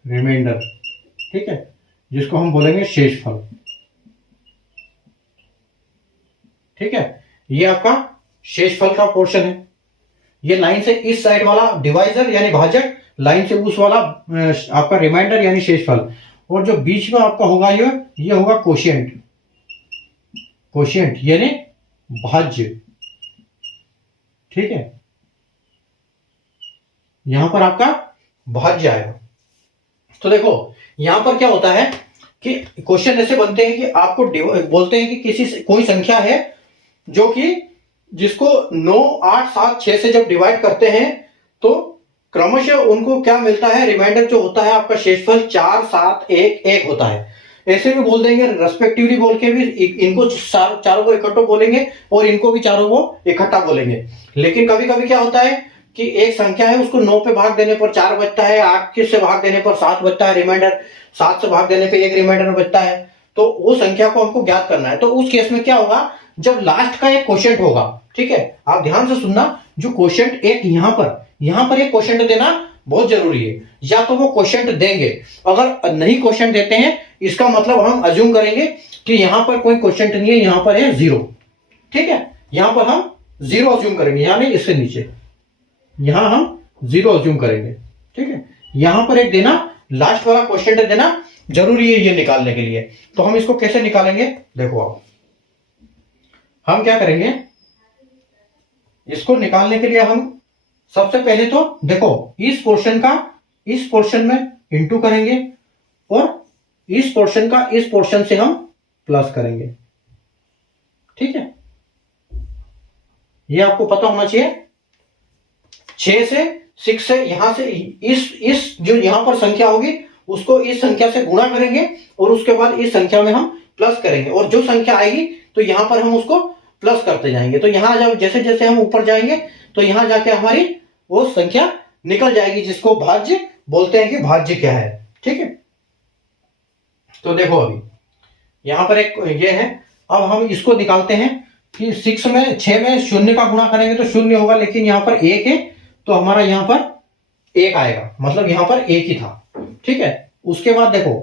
रिमाइंडर, ठीक है, जिसको हम बोलेंगे शेषफल, ठीक है, ये आपका शेषफल का पोर्शन है। ये लाइन से इस साइड वाला डिवाइजर यानी भाजक, लाइन से उस वाला आपका रिमाइंडर यानी शेषफल, और जो बीच में आपका होगा ये होगा कोशिएंट, कोशिएंट यानी भाज्य, ठीक है, यहां पर आपका भाज्य आएगा। तो देखो यहां पर क्या होता है कि क्वेश्चन ऐसे बनते हैं कि आपको बोलते हैं कि किसी कोई संख्या है जो कि जिसको 9, 8, 7, 6 से जब डिवाइड करते हैं तो क्रमशः उनको क्या मिलता है, रिमाइंडर जो होता है आपका शेषफल 4, 7, 1, 1 होता है। ऐसे भी बोल देंगे, रेस्पेक्टिवली बोल के भी इनको चारों को इकट्ठा बोलेंगे और इनको भी चारों को इकट्ठा बोलेंगे। लेकिन कभी कभी क्या होता है कि एक संख्या है उसको 9 पे भाग देने पर 4 बचता है, 8 से भाग देने पर 7 बचता है रिमाइंडर, 7 से भाग देने पर 1 रिमाइंडर बचता है, तो वो संख्या को हमको ज्ञात करना है। तो उस केस में क्या होगा, जब लास्ट का एक क्वोशिएंट होगा, ठीक है, आप ध्यान से सुनना, जो क्वोशिएंट एक यहां पर एक क्वोशिएंट देना बहुत जरूरी है, या तो वो क्वोशिएंट देंगे, अगर नहीं क्वोशिएंट देते हैं इसका मतलब हम अज्यूम करेंगे कि यहां पर कोई क्वोशिएंट नहीं है, यहां पर है 0, ठीक है, यहां पर हम 0 अज्यूम करेंगे, यानी इससे नीचे यहां हम 0 अज्यूम करेंगे, ठीक है, यहां पर एक देना, लास्ट वाला क्वोशिएंट देना जरूरी है ये निकालने के लिए। तो हम इसको कैसे निकालेंगे, देखो आप, हम क्या करेंगे, इसको निकालने के लिए हम सबसे पहले तो देखो इस पोर्शन में इंटू करेंगे और इस पोर्शन से हम प्लस करेंगे। ठीक है, ये आपको पता होना चाहिए। 6 से यहां से इस जो यहां पर संख्या होगी उसको इस संख्या से गुणा करेंगे और उसके बाद इस संख्या में हम प्लस करेंगे और जो संख्या आएगी तो यहां पर हम उसको प्लस करते जाएंगे। तो यहां जब जैसे जैसे हम ऊपर जाएंगे तो यहां जाके हमारी वो संख्या निकल जाएगी जिसको भाज्य बोलते हैं कि भाज्य क्या है। ठीक है, तो देखो अभी यहां पर एक ये है। अब हम इसको निकालते हैं कि 6 में शून्य का गुणा करेंगे तो शून्य होगा, लेकिन यहां पर 1 है तो हमारा यहां पर 1 आएगा, मतलब यहां पर 1 ही था। ठीक है, उसके बाद देखो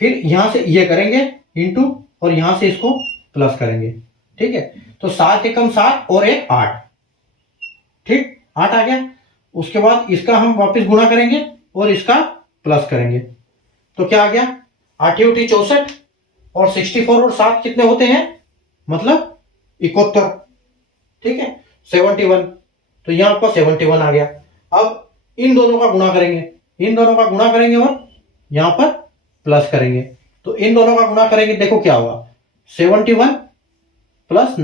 फिर यहां से ये करेंगे इंटू और यहां से इसको प्लस करेंगे। ठीक है, तो 7 एकम 7 और 1 8। ठीक, 8 आ गया। उसके बाद इसका हम वापस गुणा करेंगे और इसका प्लस करेंगे तो क्या आ गया, 8 उठी 64 और 64 और 7 कितने होते हैं, मतलब 71। ठीक है, 71, तो यहां आपका 71 आ गया। अब इन दोनों का गुणा करेंगे और यहां पर प्लस करेंगे। तो इन दोनों का गुणा करेंगे, देखो क्या होगा, 71 प्लस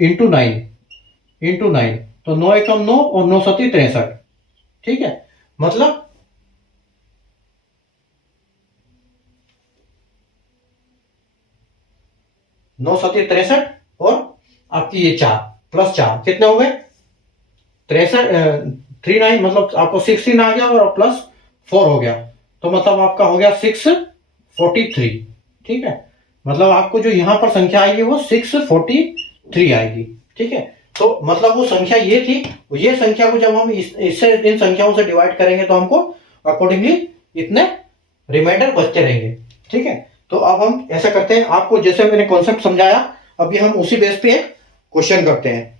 इंटू 9 तो 9 एकम 9 और 9 सती 63। ठीक है, मतलब 9 सती 63 और आपकी ये 4 प्लस 4 कितने हो गए 63, 39, मतलब आपको 16 आ गया और प्लस 4 हो गया, तो मतलब आपका हो गया 643। ठीक है, मतलब आपको जो यहां पर संख्या आएगी वो 643 आएगी। ठीक है, तो मतलब वो संख्या ये थी। ये संख्या को जब हम इससे इन संख्याओं से डिवाइड करेंगे तो हमको अकॉर्डिंगली इतने रिमाइंडर बचते रहेंगे। ठीक है, तो अब हम ऐसा करते हैं, आपको जैसे मैंने कॉन्सेप्ट समझाया अभी हम उसी बेस पे एक क्वेश्चन करते हैं।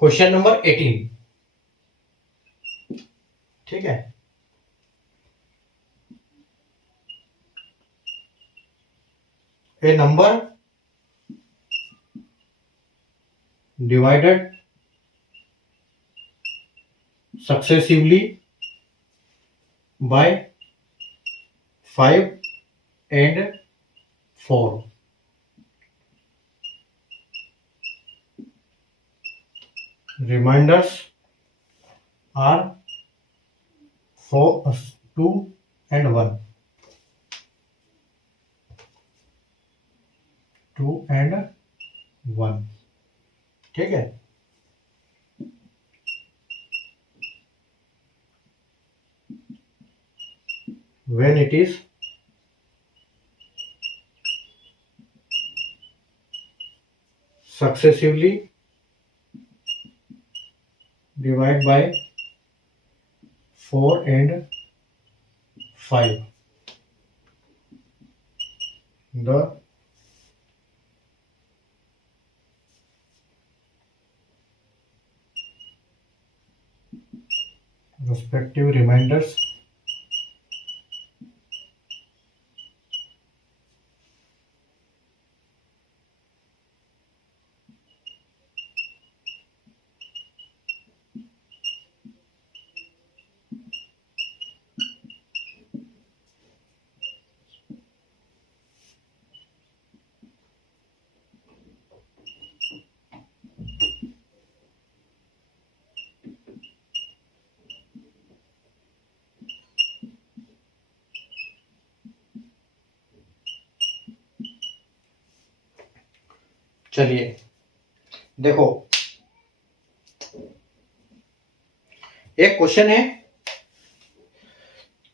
Question number 18। ठीक है, a number divided successively by 5 and 4 reminders are 4, 2 and 1, 2 and 1। ठीक है, when it is successively divided by 4 and 5, the respective reminders चलिए देखो एक क्वेश्चन है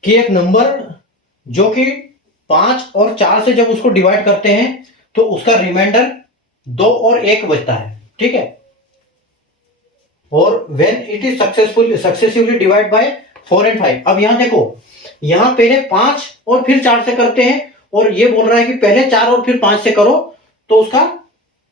कि एक नंबर जो कि 5 और 4 से जब उसको डिवाइड करते हैं तो उसका रिमाइंडर 2 और 1 बचता है, ठीक है। और when it is successively divide by 4 and 5। अब यहां देखो, यहां पहले 5 और फिर 4 से करते हैं, और ये बोल रहा है कि पहले 4 और फिर 5 से करो तो उसका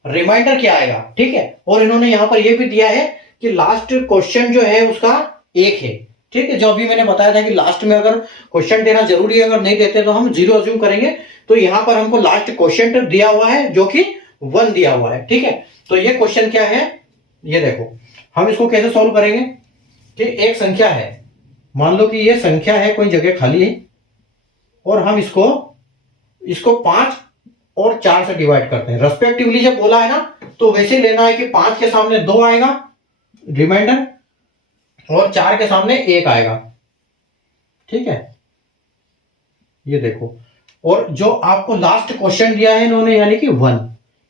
रिमाइंडर क्या आएगा, ठीक है। और इन्होंने यहां पर यह भी दिया है कि लास्ट क्वेश्चन जो है उसका 1 है, ठीक है। जो अभी मैंने बताया था कि लास्ट में अगर क्वेश्चन देना जरूरी है, अगर नहीं देते तो हम 0 अज्यूम करेंगे। तो यहां पर हमको लास्ट क्वेश्चन दिया हुआ है जो कि 1 दिया हुआ है, ठीक है। तो ये क्वेश्चन क्या है, ये देखो हम इसको कैसे सॉल्व करेंगे कि एक संख्या है, मान लो कि ये संख्या है, कोई जगह खाली है, और हम इसको इसको 5 और 4 से डिवाइड करते हैं रेस्पेक्टिवली। जब बोला है ना, तो वैसे लेना है कि 5 के सामने 2 आएगा रिमाइंडर, और 4 के सामने 1 आएगा, ठीक है। ये देखो, और जो आपको लास्ट क्वेश्चन दिया है इन्होंने, यानी कि 1,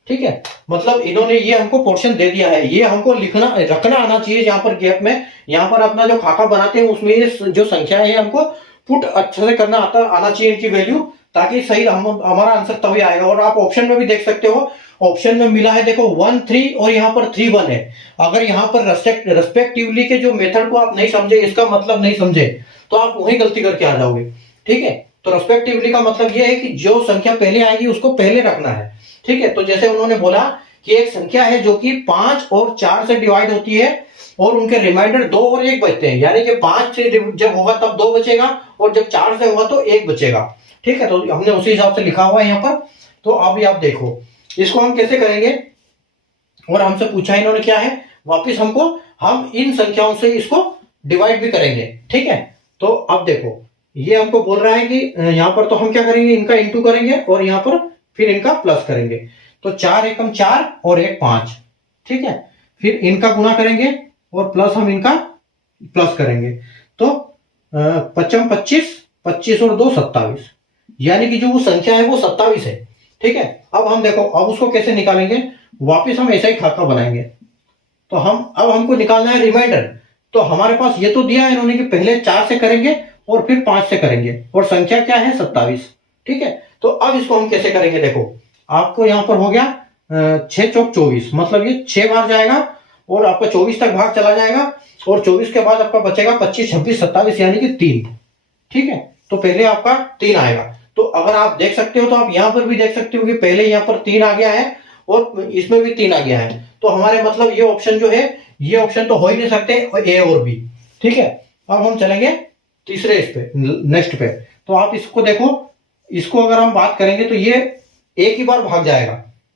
ठीक है। मतलब इन्होंने ये हमको पोर्शन दे दिया है, ये हमको लिखना रखना आना चाहिए यहाँ पर गैप में। यहाँ पर अपना जो खाका बनाते हैं उसमें ये जो संख्या है हमको पुट अच्छे से करना आना चाहिए इनकी वैल्यू, ताकि सही हमारा आंसर तभी आएगा। और आप ऑप्शन में भी देख सकते हो, ऑप्शन में मिला है देखो 1 3 और यहाँ पर 3 1 है। अगर यहाँ पर रेस्पेक्टिवली के जो मेथड को आप नहीं समझे, इसका मतलब नहीं समझे, तो आप वही गलती करके आ जाओगे, ठीक है। तो रेस्पेक्टिवली का मतलब यह है कि जो संख्या पहले आएगी उसको पहले रखना है, ठीक है। तो जैसे उन्होंने बोला कि एक संख्या है जो कि 5 और 4 से डिवाइड होती है, और उनके रिमाइंडर 2 और 1 बचते हैं, यानी कि 5 से जब होगा तब 2 बचेगा, और जब 4 से होगा तो 1 बचेगा, ठीक है। तो हमने उसी हिसाब से लिखा हुआ है यहाँ पर। तो अभी आप देखो इसको हम कैसे करेंगे, और हमसे पूछा इन्होंने क्या है, वापिस हमको हम इन संख्याओं से इसको डिवाइड भी करेंगे, ठीक है। तो अब देखो ये हमको बोल रहा है कि यहाँ पर तो हम क्या करेंगे, इनका इंटू करेंगे और यहाँ पर फिर इनका प्लस करेंगे। तो 4 एकम 4 और 1 5, ठीक है। फिर इनका गुणा करेंगे और प्लस हम इनका प्लस करेंगे। तो 55 25 25 और 2 27, यानी कि जो वो संख्या है वो 27 है, ठीक है। अब हम देखो, अब उसको कैसे निकालेंगे, वापिस हम ऐसा ही खाका बनाएंगे। तो अब हमको निकालना है रिमाइंडर। तो हमारे पास ये तो दिया है इन्होंने कि पहले 4 से करेंगे और फिर 5 से करेंगे, और संख्या क्या है 27, ठीक है। तो अब इसको हम कैसे करेंगे, देखो आपको यहां पर हो गया 6 चौक 24, मतलब ये 6 बार जाएगा और आपका 24 तक भाग चला जाएगा, और 24 के बाद आपका बचेगा 25 26 27, यानी कि 3, ठीक है। तो पहले आपका 3 आएगा। तो अगर आप देख सकते हो तो आप यहां पर भी देख सकते हो कि पहले यहां पर 3 आ गया है और इसमें भी 3 आ गया है। तो हमारे मतलब ये ऑप्शन जो है, ये ऑप्शन तो हो ही नहीं सकते, ए और बी, ठीक है। अब हम चलेंगे तीसरे इस पे, नेक्स्ट पे। तो आप इसको देखो, इसको अगर हम बात करेंगे तो ये एक ही बार भाग जाएगा,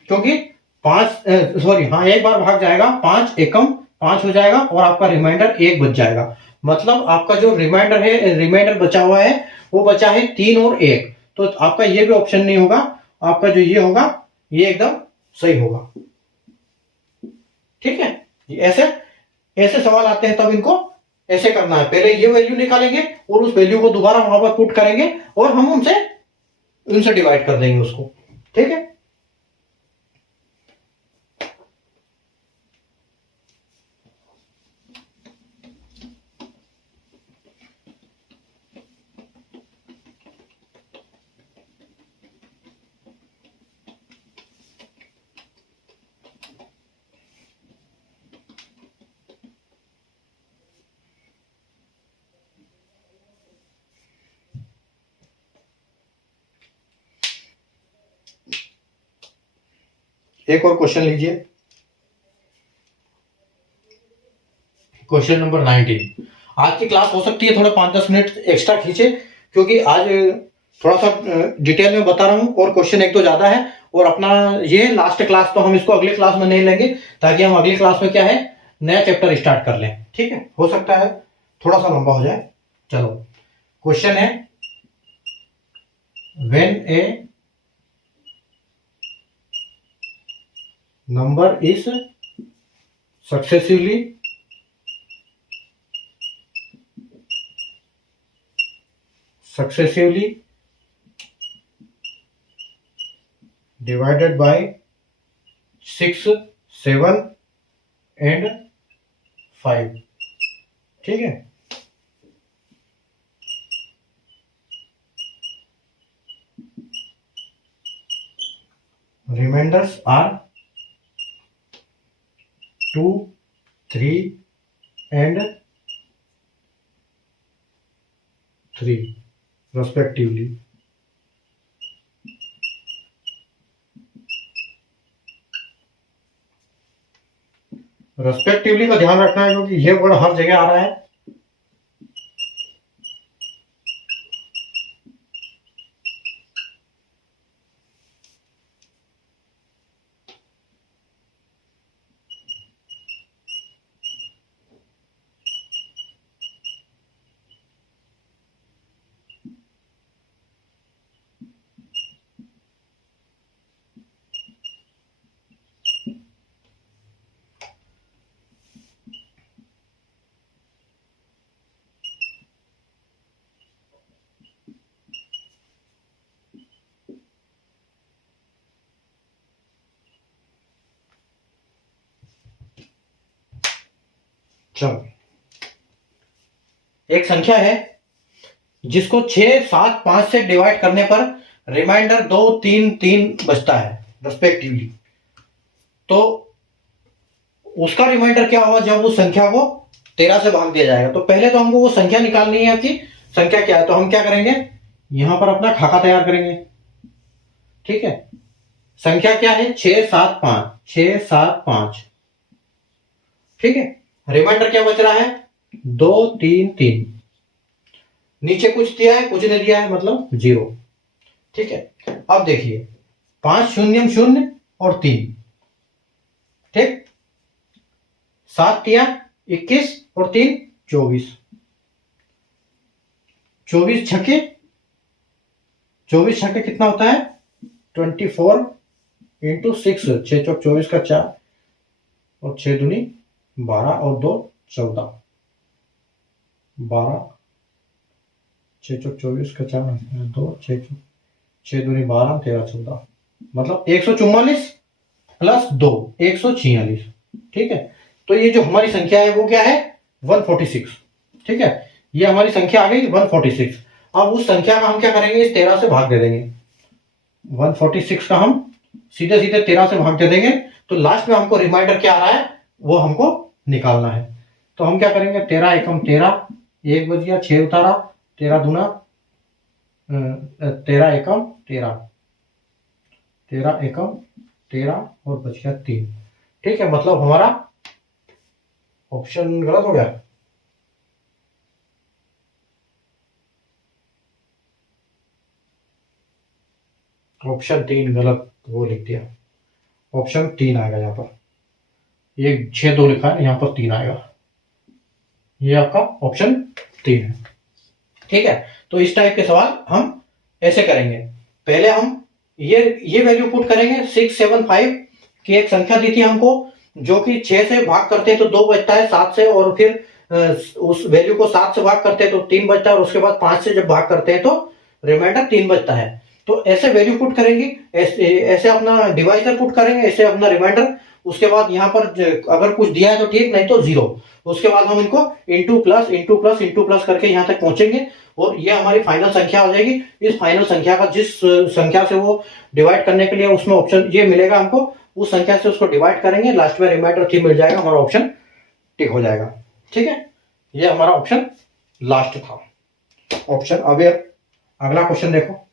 क्योंकि 5 सॉरी हाँ, एक बार भाग जाएगा, 5 एकम 5 हो जाएगा, और आपका रिमाइंडर 1 बच जाएगा। मतलब आपका जो रिमाइंडर है, रिमाइंडर बचा हुआ है वो बचा है 3 और 1। तो आपका ये भी ऑप्शन नहीं होगा, आपका जो ये होगा ये एकदम सही होगा, ठीक है। ऐसे ऐसे सवाल आते हैं तब इनको ऐसे करना है, पहले ये वैल्यू निकालेंगे और उस वैल्यू को दोबारा वहां पर पुट करेंगे, और हम उनसे डिवाइड कर देंगे उसको, ठीक है। एक और क्वेश्चन लीजिए, क्वेश्चन नंबर 19। आज की क्लास हो सकती है थोड़ा 5-10 मिनट एक्स्ट्रा खींचे, क्योंकि आज थोड़ा सा डिटेल में बता रहा हूं, और क्वेश्चन एक तो ज्यादा है, और अपना ये लास्ट क्लास, तो हम इसको अगले क्लास में नहीं लेंगे, ताकि हम अगली क्लास में क्या है, नया चैप्टर स्टार्ट कर लें, ठीक है। हो सकता है थोड़ा सा लंबा हो जाए। चलो, क्वेश्चन है, when a number is successively divided by 6 7 and 5, ठीक है। Remainders are 2, 3 and 3 respectively. Respectively का ध्यान रखना है क्योंकि ये वर्ड हर जगह आ रहा है। चलो, एक संख्या है जिसको 6, 7, 5 से डिवाइड करने पर रिमाइंडर 2, 3, 3 बचता है रेस्पेक्टिवली। तो उसका रिमाइंडर क्या होगा जब उस संख्या को 13 से भाग दिया जाएगा। तो पहले तो हमको वो संख्या निकालनी है कि संख्या क्या है। तो हम क्या करेंगे, यहां पर अपना खाका तैयार करेंगे। ठीक है, संख्या क्या है 6, 7, 5, 6, 7, 5। ठीक है, रिमाइंडर क्या बच रहा है 2, 3, 3। नीचे कुछ दिया है, कुछ नहीं दिया है, मतलब 0। ठीक है, अब देखिए 5 शून्य शून्य और 3। ठीक, 7 तिया 21 और 3 24। 24 छक्के, 24 छक्के कितना होता है 24 इंटू 6, 6 चौक 24 का 4 और 6 दूनी 12 और 2 14। 12 6 चौक 24 का 4 2 6 चौक 6 दूनी 12 13 14, मतलब 144 प्लस 2 146। ठीक है, तो ये जो हमारी संख्या है वो क्या है 146। ठीक है, ये हमारी संख्या आ गई 146। अब उस संख्या का हम क्या करेंगे, इस 13 से भाग दे देंगे। 146 का हम सीधे सीधे 13 से भाग दे देंगे। तो लास्ट में हमको रिमाइंडर क्या आ रहा है वो हमको निकालना है। तो हम क्या करेंगे 13 एकम 13, 1 बज गया 6 उतारा, 13 दूना 13 एकम 13, 13 एकम 13 और बच गया 3। ठीक है, मतलब हमारा ऑप्शन गलत हो गया। ऑप्शन 3 गलत, वो लिख दिया। ऑप्शन 3 आएगा यहाँ पर, ये 6 2 लिखा है, यहाँ पर 3 आएगा। ये आपका ऑप्शन 3 है। ठीक है, तो इस टाइप के सवाल हम ऐसे करेंगे। पहले हम ये वैल्यू पुट करेंगे 675 की एक संख्या दी थी हमको, जो कि 6 से भाग करते हैं तो 2 बचता है 7 से, और फिर उस वैल्यू को 7 से भाग करते हैं तो 3 बचता है, और उसके बाद 5 से जब भाग करते हैं तो रिमाइंडर 3 बचता है। तो ऐसे वैल्यू पुट करेंगे, ऐसे अपना डिवाइजर पुट करेंगे, ऐसे अपना रिमाइंडर। उसके बाद यहाँ पर अगर कुछ दिया है तो ठीक, नहीं तो 0। उसके बाद हम इनको into plus into plus into plus करके यहाँ तक पहुंचेंगे, और ये हमारी फाइनल संख्या आ जाएगी। इस फाइनल संख्या का जिस संख्या से वो डिवाइड करने के लिए उसमें ऑप्शन ये मिलेगा हमको, उस संख्या से उसको डिवाइड करेंगे, लास्ट में रिमाइंडर 3 मिल जाएगा, हमारा ऑप्शन टिक हो जाएगा। ठीक है, ये हमारा ऑप्शन लास्ट था ऑप्शन। अब अगला क्वेश्चन देखो।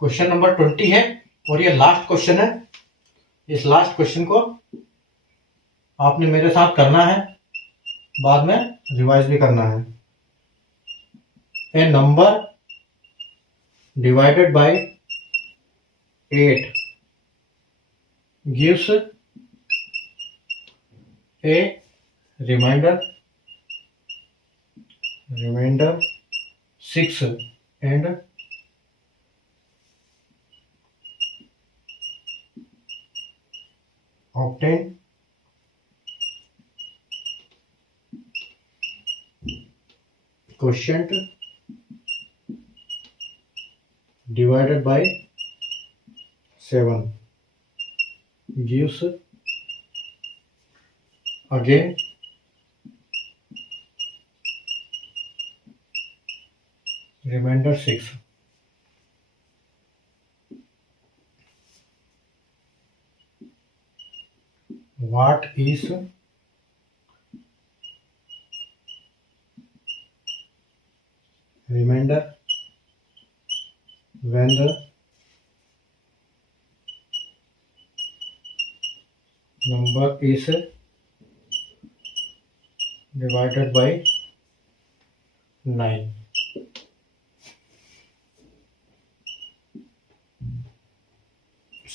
क्वेश्चन नंबर 20 है और ये लास्ट क्वेश्चन है। इस लास्ट क्वेश्चन को आपने मेरे साथ करना है, बाद में रिवाइज भी करना है। A number divided by 8 gives a remainder 6 and obtain quotient divided by 7 gives again remainder 6. What is remainder when the number is divided by 9?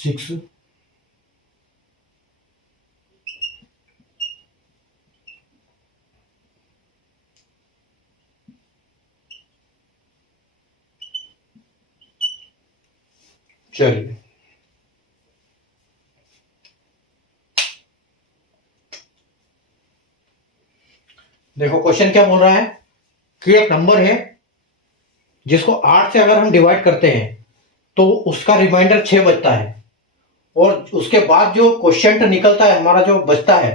Six. चलिए देखो क्वेश्चन क्या बोल रहा है कि एक नंबर है जिसको 8 से अगर हम डिवाइड करते हैं तो उसका रिमाइंडर 6 बचता है, और उसके बाद जो क्वोशिएंट निकलता है हमारा जो बचता है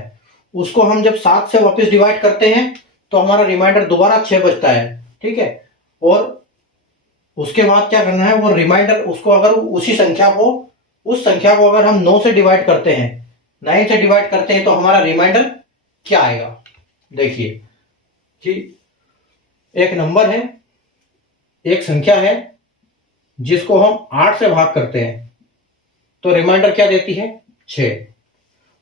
उसको हम जब 7 से वापस डिवाइड करते हैं तो हमारा रिमाइंडर दोबारा 6 बचता है। ठीक है, और उसके बाद क्या करना है, वो रिमाइंडर उसको अगर उस संख्या को अगर हम 9 से डिवाइड करते हैं, 9 से डिवाइड करते हैं तो हमारा रिमाइंडर क्या आएगा। देखिए कि एक नंबर है, एक संख्या है जिसको हम 8 से भाग करते हैं तो रिमाइंडर क्या देती है 6,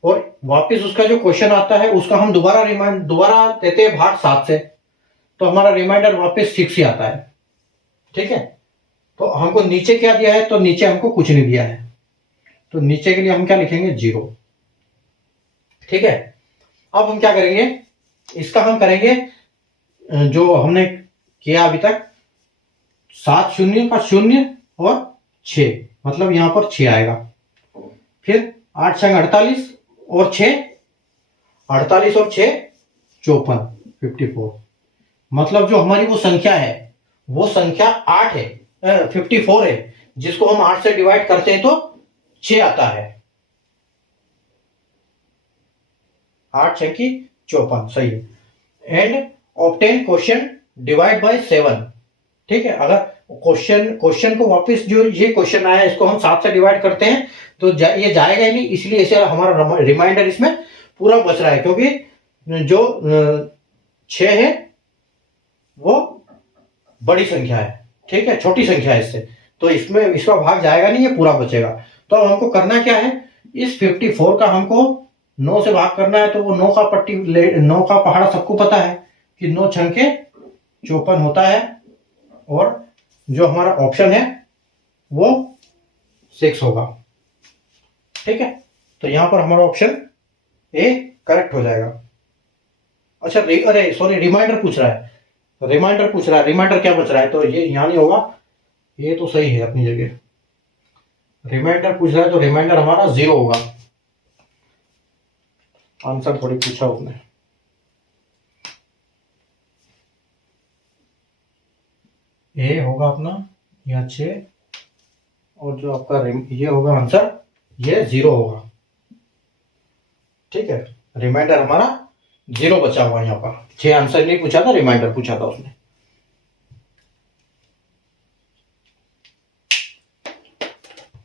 और वापस उसका जो क्वेश्चन आता है उसका हम दोबारा देते हैं भाग 7 से, तो हमारा रिमाइंडर वापस 6 ही आता है। ठीक है, तो हमको नीचे क्या दिया है, तो नीचे हमको कुछ नहीं दिया है, तो नीचे के लिए हम क्या लिखेंगे 0। ठीक है, अब हम क्या करेंगे, इसका हम करेंगे जो हमने किया अभी तक 7 शून्य का 0 और 6, मतलब यहां पर 6 आएगा। फिर 8 छंग 48 और 6 48 और 6 54 54, मतलब जो हमारी वो संख्या है वो संख्या 8 है 54 है, जिसको हम 8 से डिवाइड करते हैं तो 6 आता है। 8 6 की 54, सही है। And obtain question divide by 7। ठीक है, अगर क्वेश्चन को वापस जो ये क्वेश्चन आया इसको हम 7 से डिवाइड करते हैं तो ये जाएगा ही नहीं, इसलिए इसे हमारा रिमाइंडर इसमें पूरा बच रहा है, क्योंकि जो 6 है वो बड़ी संख्या है। ठीक है, छोटी संख्या है इससे, तो इसमें इसका भाग जाएगा नहीं, ये पूरा बचेगा। तो अब हमको करना क्या है, इस 54 का हमको 9 से भाग करना है, तो वो 9 का पहाड़ा सबको पता है कि 9 छंके 54 होता है, और जो हमारा ऑप्शन है वो 6 होगा। ठीक है, तो यहां पर हमारा ऑप्शन ए करेक्ट हो जाएगा। अच्छा अरे सॉरी, रिमाइंडर पूछ रहा है, रिमाइंडर क्या बच रहा है, तो ये यहां नहीं होगा, ये तो सही है अपनी जगह। रिमाइंडर पूछ रहा है तो रिमाइंडर हमारा 0 होगा। आंसर थोड़ी पूछा उसने। ए होगा अपना यहाँ 6, और जो आपका ये होगा आंसर, ये 0 होगा। ठीक है, रिमाइंडर हमारा 0 बचा हुआ यहाँ पर। 6 आंसर नहीं पूछा था, रिमाइंडर पूछा था उसने।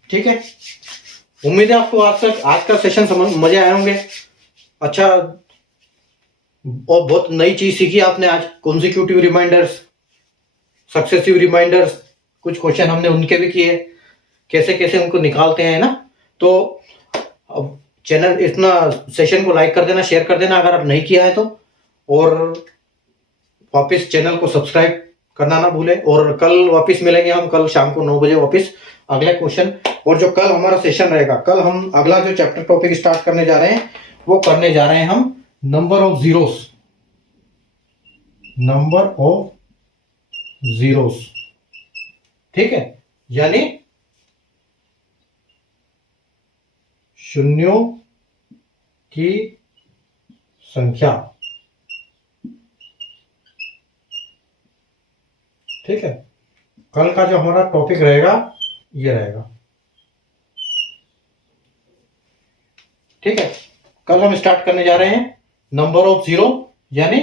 ठीक है, उम्मीद है आपको आज का सेशन समझ मजे आए होंगे। अच्छा, और बहुत नई चीज सीखी आपने आज, कॉन्जिक्यूटिव रिमाइंडर्स, सक्सेसिव रिमाइंडर्स, कुछ क्वेश्चन हमने उनके भी किए, कैसे कैसे उनको निकालते हैं ना। तो अब चैनल इतना सेशन को लाइक कर देना, शेयर कर देना अगर आप नहीं किया है तो, और वापस चैनल को सब्सक्राइब करना ना भूले। और कल वापस मिलेंगे हम, कल शाम को 9 बजे वापस अगले क्वेश्चन। और जो कल हमारा सेशन रहेगा, कल हम अगला जो चैप्टर टॉपिक स्टार्ट करने जा रहे हैं वो करने जा रहे हैं हम नंबर ऑफ जीरोस। ठीक है, यानी शून्यों की संख्या। ठीक है, कल का जो हमारा टॉपिक रहेगा ये रहेगा। ठीक है, कल हम स्टार्ट करने जा रहे हैं नंबर ऑफ जीरो, यानी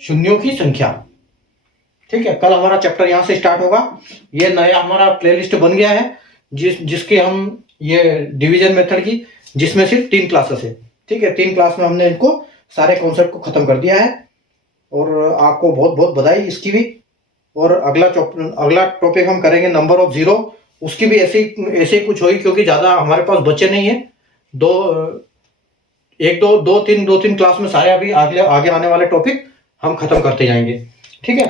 शून्यों की संख्या। ठीक है, कल हमारा चैप्टर यहां से स्टार्ट होगा। ये नया हमारा प्लेलिस्ट बन गया है जिसके हम ये डिवीजन मेथड की, जिसमें सिर्फ 3 क्लासेस है। ठीक है, 3 क्लास में हमने इनको सारे कॉन्सेप्ट को खत्म कर दिया है और आपको बहुत बहुत बधाई इसकी भी। और अगला टॉपिक हम करेंगे नंबर ऑफ जीरो, उसकी भी ऐसे ही कुछ होगी, क्योंकि ज्यादा हमारे पास बच्चे नहीं है। दो तीन क्लास में सारे अभी आगे आने वाले टॉपिक हम खत्म करते जाएंगे। ठीक है,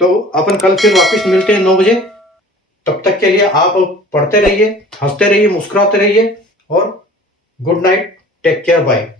तो अपन कल फिर वापस मिलते हैं 9 बजे। तब तक के लिए आप पढ़ते रहिए, हंसते रहिए, मुस्कुराते रहिए और good night, take care, bye.